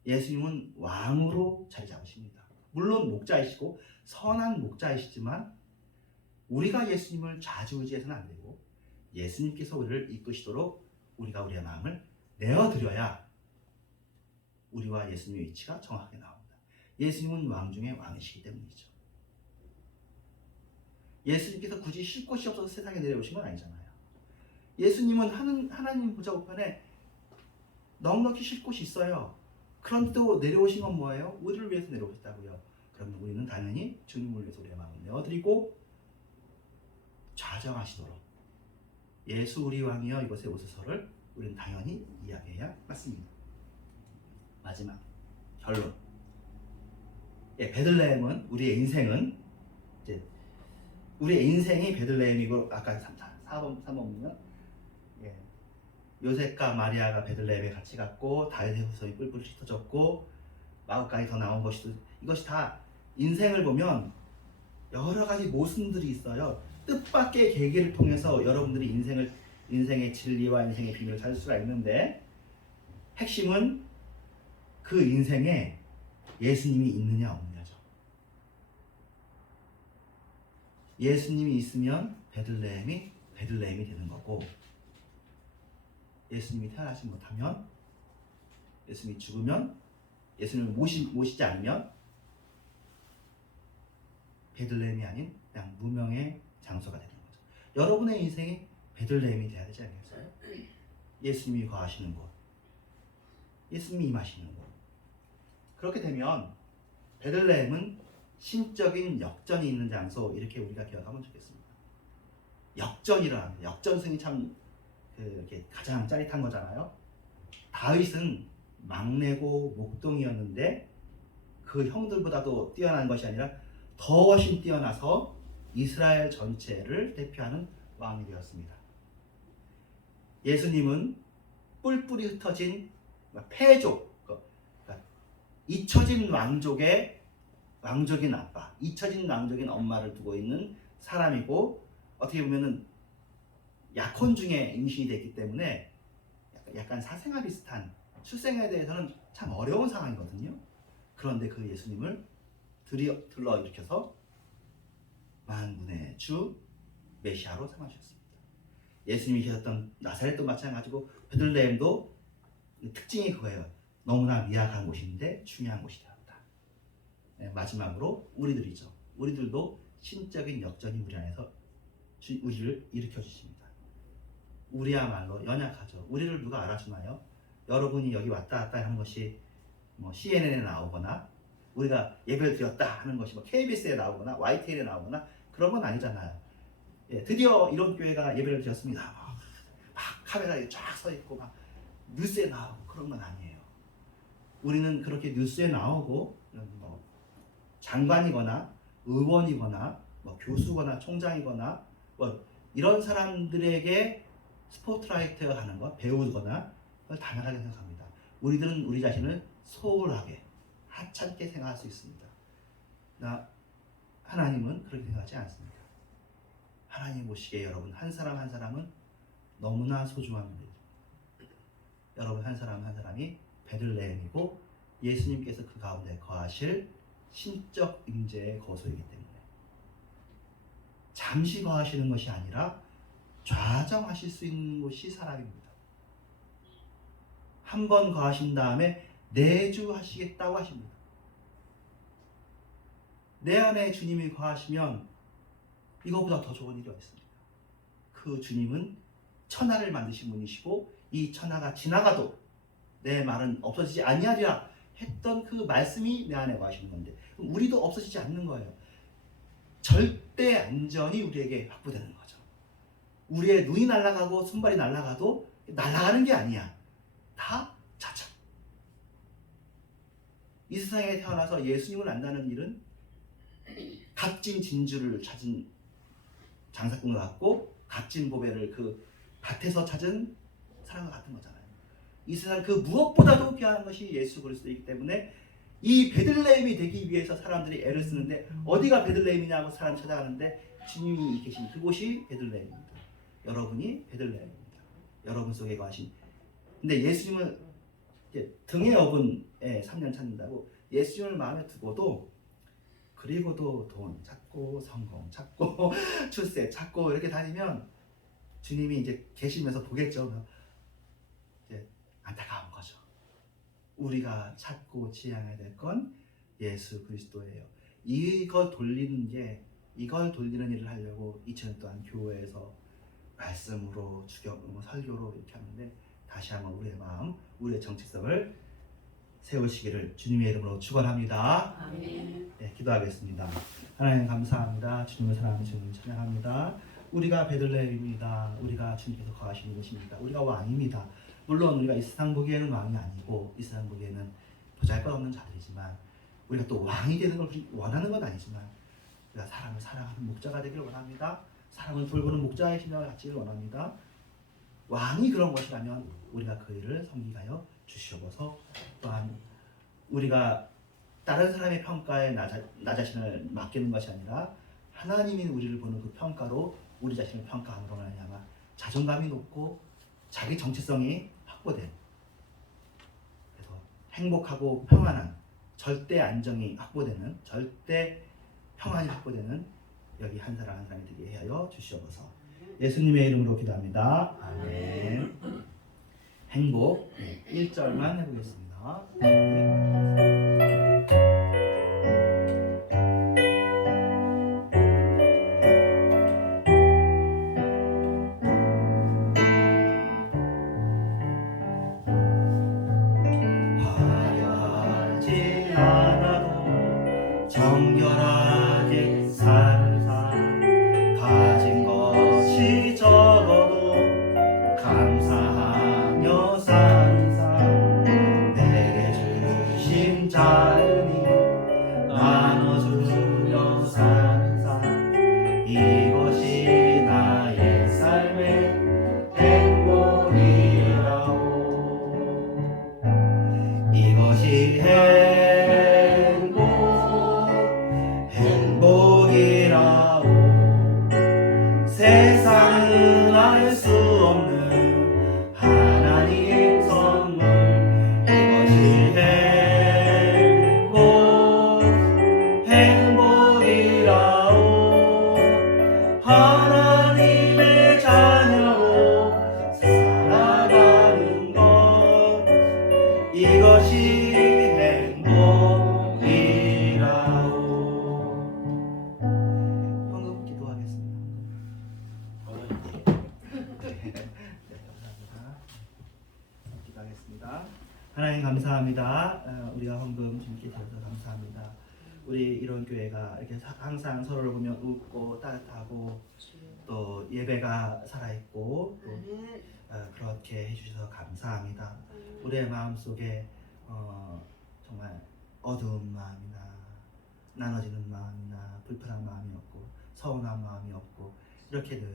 예수님은 왕으로 자리 잡으십니다. 물론 목자이시고 선한 목자이시지만 우리가 예수님을 좌지우지해서는 안 되고 예수님께서 우리를 이끄시도록 우리가 우리의 마음을 내어드려야 우리와 예수님의 위치가 정확하게 나옵니다. 예수님은 왕 중에 왕이시기 때문이죠. 예수님께서 굳이 쉴 곳이 없어서 세상에 내려오신 건 아니잖아요. 예수님은 하나님 보좌 우편에 넉넉히 쉴 곳이 있어요. 그런데도 내려오신 건 뭐예요? 우리를 위해서 내려오셨다고요. 그러면 우리는 당연히 주님을 위해서 우리의 마음을 내어드리고 좌정하시도록 예수 우리 왕이여 이곳에 오소서를 우리는 당연히 이야기해야 맞습니다. 마지막 결론. 베들레헴은 우리의 인생은 이제 우리의 인생이 베들레헴이고 아까 4번 보면 요셉과 마리아가 베들레헴에 같이 갔고 다윗의 후손이 뿔뿔이 흩어졌고 마구간이 더 나온 이것이 다 인생을 보면 여러 가지 모순들이 있어요. 뜻밖의 계기를 통해서 여러분들이 인생의 진리와 인생의 비밀을 찾을 수가 있는데 핵심은 그 인생에 예수님이 있느냐 없느냐죠. 예수님이 있으면 베들레헴이 되는 거고 예수님이 태어나지 못하면 예수님이 죽으면 예수님을 모시지 않으면 베들레헴이 아닌 그냥 무명의 장소가 되는 거죠. 여러분의 인생이 베들레헴이 돼야 되지 않겠어요? 예수님이 거하시는 곳, 예수님이 임하시는 곳. 그렇게 되면 베들레헴은 신적인 역전이 있는 장소 이렇게 우리가 기억하면 좋겠습니다. 역전이라는 역전승이 참 이렇게 가장 짜릿한 거잖아요. 다윗은 막내고 목동이었는데 그 형들보다도 뛰어난 것이 아니라 더 훨씬 뛰어나서 이스라엘 전체를 대표하는 왕이 되었습니다. 예수님은 뿔뿔이 흩어진 패족, 그러니까 잊혀진 왕족의 왕족인 아빠, 잊혀진 왕족인 엄마를 두고 있는 사람이고 어떻게 보면은 약혼 중에 임신이 됐기 때문에 약간 사생아 비슷한 출생에 대해서는 참 어려운 상황이거든요. 그런데 그 예수님을 들러일으켜서 만군의 주 메시아로 삼아주셨습니다. 예수님이 계셨던 나사렛도 마찬가지고 베들레헴도 특징이 그거예요. 너무나 미약한 곳인데 중요한 곳이 되었다. 마지막으로 우리들이죠. 우리들도 신적인 역전이 우리 안에서 우리를 일으켜 주십니다. 우리야말로 연약하죠. 우리를 누가 알아주나요? 여러분이 여기 왔다 갔다 하는 것이 뭐 CNN에 나오거나 우리가 예배를 드렸다 하는 것이 뭐 KBS에 나오거나 YTN에 나오거나 그런 건 아니잖아요. 드디어 이런 교회가 예배를 드렸습니다. 막 카메라에 쫙 서 있고 막 뉴스에 나오고 그런 건 아니에요. 우리는 그렇게 뉴스에 나오고 뭐 장관이거나 의원이거나 뭐 교수거나 총장이거나 뭐 이런 사람들에게 스포트라이트가 가는 것, 배우거나 그걸 당연하게 생각합니다. 우리들은 우리 자신을 소홀하게 하찮게 생각할 수 있습니다. 하나님은 그렇게 생각하지 않습니다. 하나님 보시기에 여러분 한 사람 한 사람은 너무나 소중합니다. 여러분 한 사람 한 사람이 베들레헴이고 예수님께서 그 가운데 거하실 신적 임재의 거소이기 때문에 잠시 거하시는 것이 아니라 좌정하실 수 있는 곳이 사람입니다. 한 번 거하신 다음에 내주하시겠다고 하십니다. 내 안에 주님이 거하시면 이거보다 더 좋은 일이 없습니다. 그 주님은 천하를 만드신 분이시고 이 천하가 지나가도 내 말은 없어지지 아니하리라 했던 그 말씀이 내 안에 거하시는 건데 우리도 없어지지 않는 거예요. 절대 안전이 우리에게 확보되는 거죠. 우리의 눈이 날아가고 손발이 날아가도 날아가는 게 아니야. 다 자차. 이 세상에 태어나서 예수님을 안다는 일은 값진 진주를 찾은 장사꾼과 같고 값진 보배를 그 밭에서 찾은 사람과 같은 거잖아요. 이 세상 그 무엇보다도 귀한 것이 예수 그리스도이기 때문에 이 베들레헴이 되기 위해서 사람들이 애를 쓰는데 어디가 베들레헴이냐고 사람 찾아가는데 주님이 계신 그곳이 베들레헴입니다. 여러분이 베들레헴입니다. 여러분 속에 거하신. 근데 예수님은 이제 등에 업은 3년 찾는다고 예수님을 마음에 두고도 그리고도 돈 찾고 성공 찾고 출세 찾고 이렇게 다니면 주님이 이제 계시면서 보겠죠. 이제 안타까운 거죠. 우리가 찾고 지향해야 될 건 예수 그리스도예요. 이걸 돌리는 일을 하려고 2000년 동안 교회에서 말씀으로 설교로 이렇게 하는데 다시 한번 우리의 마음, 우리의 정체성을 세우시기를 주님의 이름으로 축원합니다. 아멘. 네, 기도하겠습니다. 하나님 감사합니다. 주님을 사랑하는 주님 찬양합니다. 우리가 베들레헴입니다. 우리가 주님께서 거하시는 곳입니다. 우리가 왕입니다. 물론 우리가 이 세상 보기에는 왕이 아니고 이 세상 보기에는 보잘것없는 자들이지만 우리가 또 왕이 되는 걸 원하는 건 아니지만 우리가 사람을 사랑하는 목자가 되기를 원합니다. 사람을 돌보는 목자의 심령을 갖기를 원합니다. 왕이 그런 것이라면 우리가 그 일을 섬기하여 주시옵소서. 또한 우리가 다른 사람의 평가에 나 자신을 맡기는 것이 아니라 하나님이 우리를 보는 그 평가로 우리 자신을 평가함으로 말미암아 자존감이 높고 자기 정체성이 확보된, 그래서 행복하고 평안한 절대 안정이 확보되는, 절대 평안이 확보되는 여기 한 사람 한 사람이 되게 하여 주시옵소서. 예수님의 이름으로 기도합니다. 아멘. 행복 1절만 해보겠습니다. 화려하지 않아도 정결하게 사는 삶, 가진 것이 적어도 감사하며 사는 삶, 내게 주신 자유니 나눠주며 사는 삶, 이것이 나의 삶의 행복이라오. 이것이 행복이라오. 세상은 알 수 없는 하나님 선물, 이것이 행복이라오. 하나님의 자녀로 살아가는 것, 이것이 행복이라오. 헌금 기도하겠습니다. 네, 감사합니다. 기도하겠습니다. 하나님 감사합니다. 우리가 헌금 주님께 드려서 감사합니다. 우리 이런 교회가 이렇게 항상 서로를 보면 웃고 따뜻하고 또 예배가 살아있고 또 그렇게 해주셔서 감사합니다. 우리의 마음속에 정말 어두운 마음이나 나눠지는 마음이나 불편한 마음이 없고 서운한 마음이 없고 이렇게 늘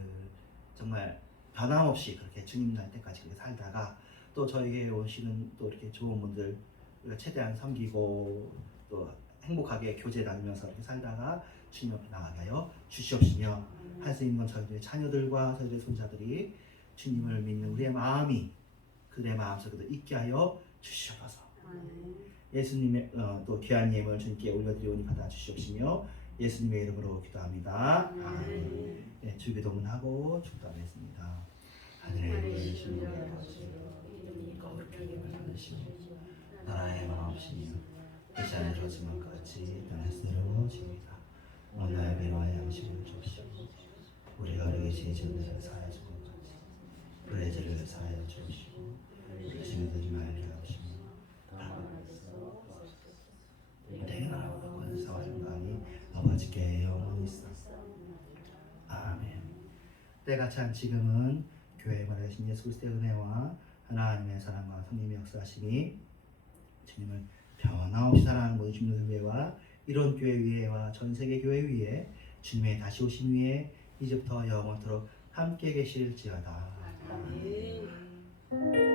정말 변함없이 그렇게 주님 날 때까지 그렇게 살다가 또 저에게 오시는 또 이렇게 좋은 분들 우리가 최대한 섬기고 또 행복하게 교제 나누면서 이렇게 살다가 주님 앞에 나가게 하여 주시옵시며, 할 수 있는 건 저희들의 자녀들과 저희들의 손자들이 주님을 믿는 우리의 마음이 그들의 마음속에도 있게 하여 주시옵소서. 예수님의 또 귀한 예물 주님께 올려드리오니 받아 주시옵시며 예수님의 이름으로 기도합니다. 아멘. 네, 주기도문하고 축도하겠습니다. 하늘에 계신 거룩하게 받으시고 나라의 마옵시며 이 잔을 저지만 같이 땅에서 내려오십니다. 오늘 비로의 양식을 주시고 우리가 우리에게 지은 죄를 사하여 주고 같이 우리의 죄를 사하여 주시고 우리 죄를 말게 하시며 대행하고 권세와 영광이 아버지께 영원히 있사옵소서. 아멘. 때가 찬 지금은 교회에 말하신 예수 그리스도의 은혜와 하나님의 사랑과 성령의 역사하심이 주님을 변함없이 사랑하는 모든 주민들 위에와 이런 교회 위에와 전 세계 교회 위에 주님의 다시 오심 위에 이제부터 영원토록 함께 계실지어다. 아멘.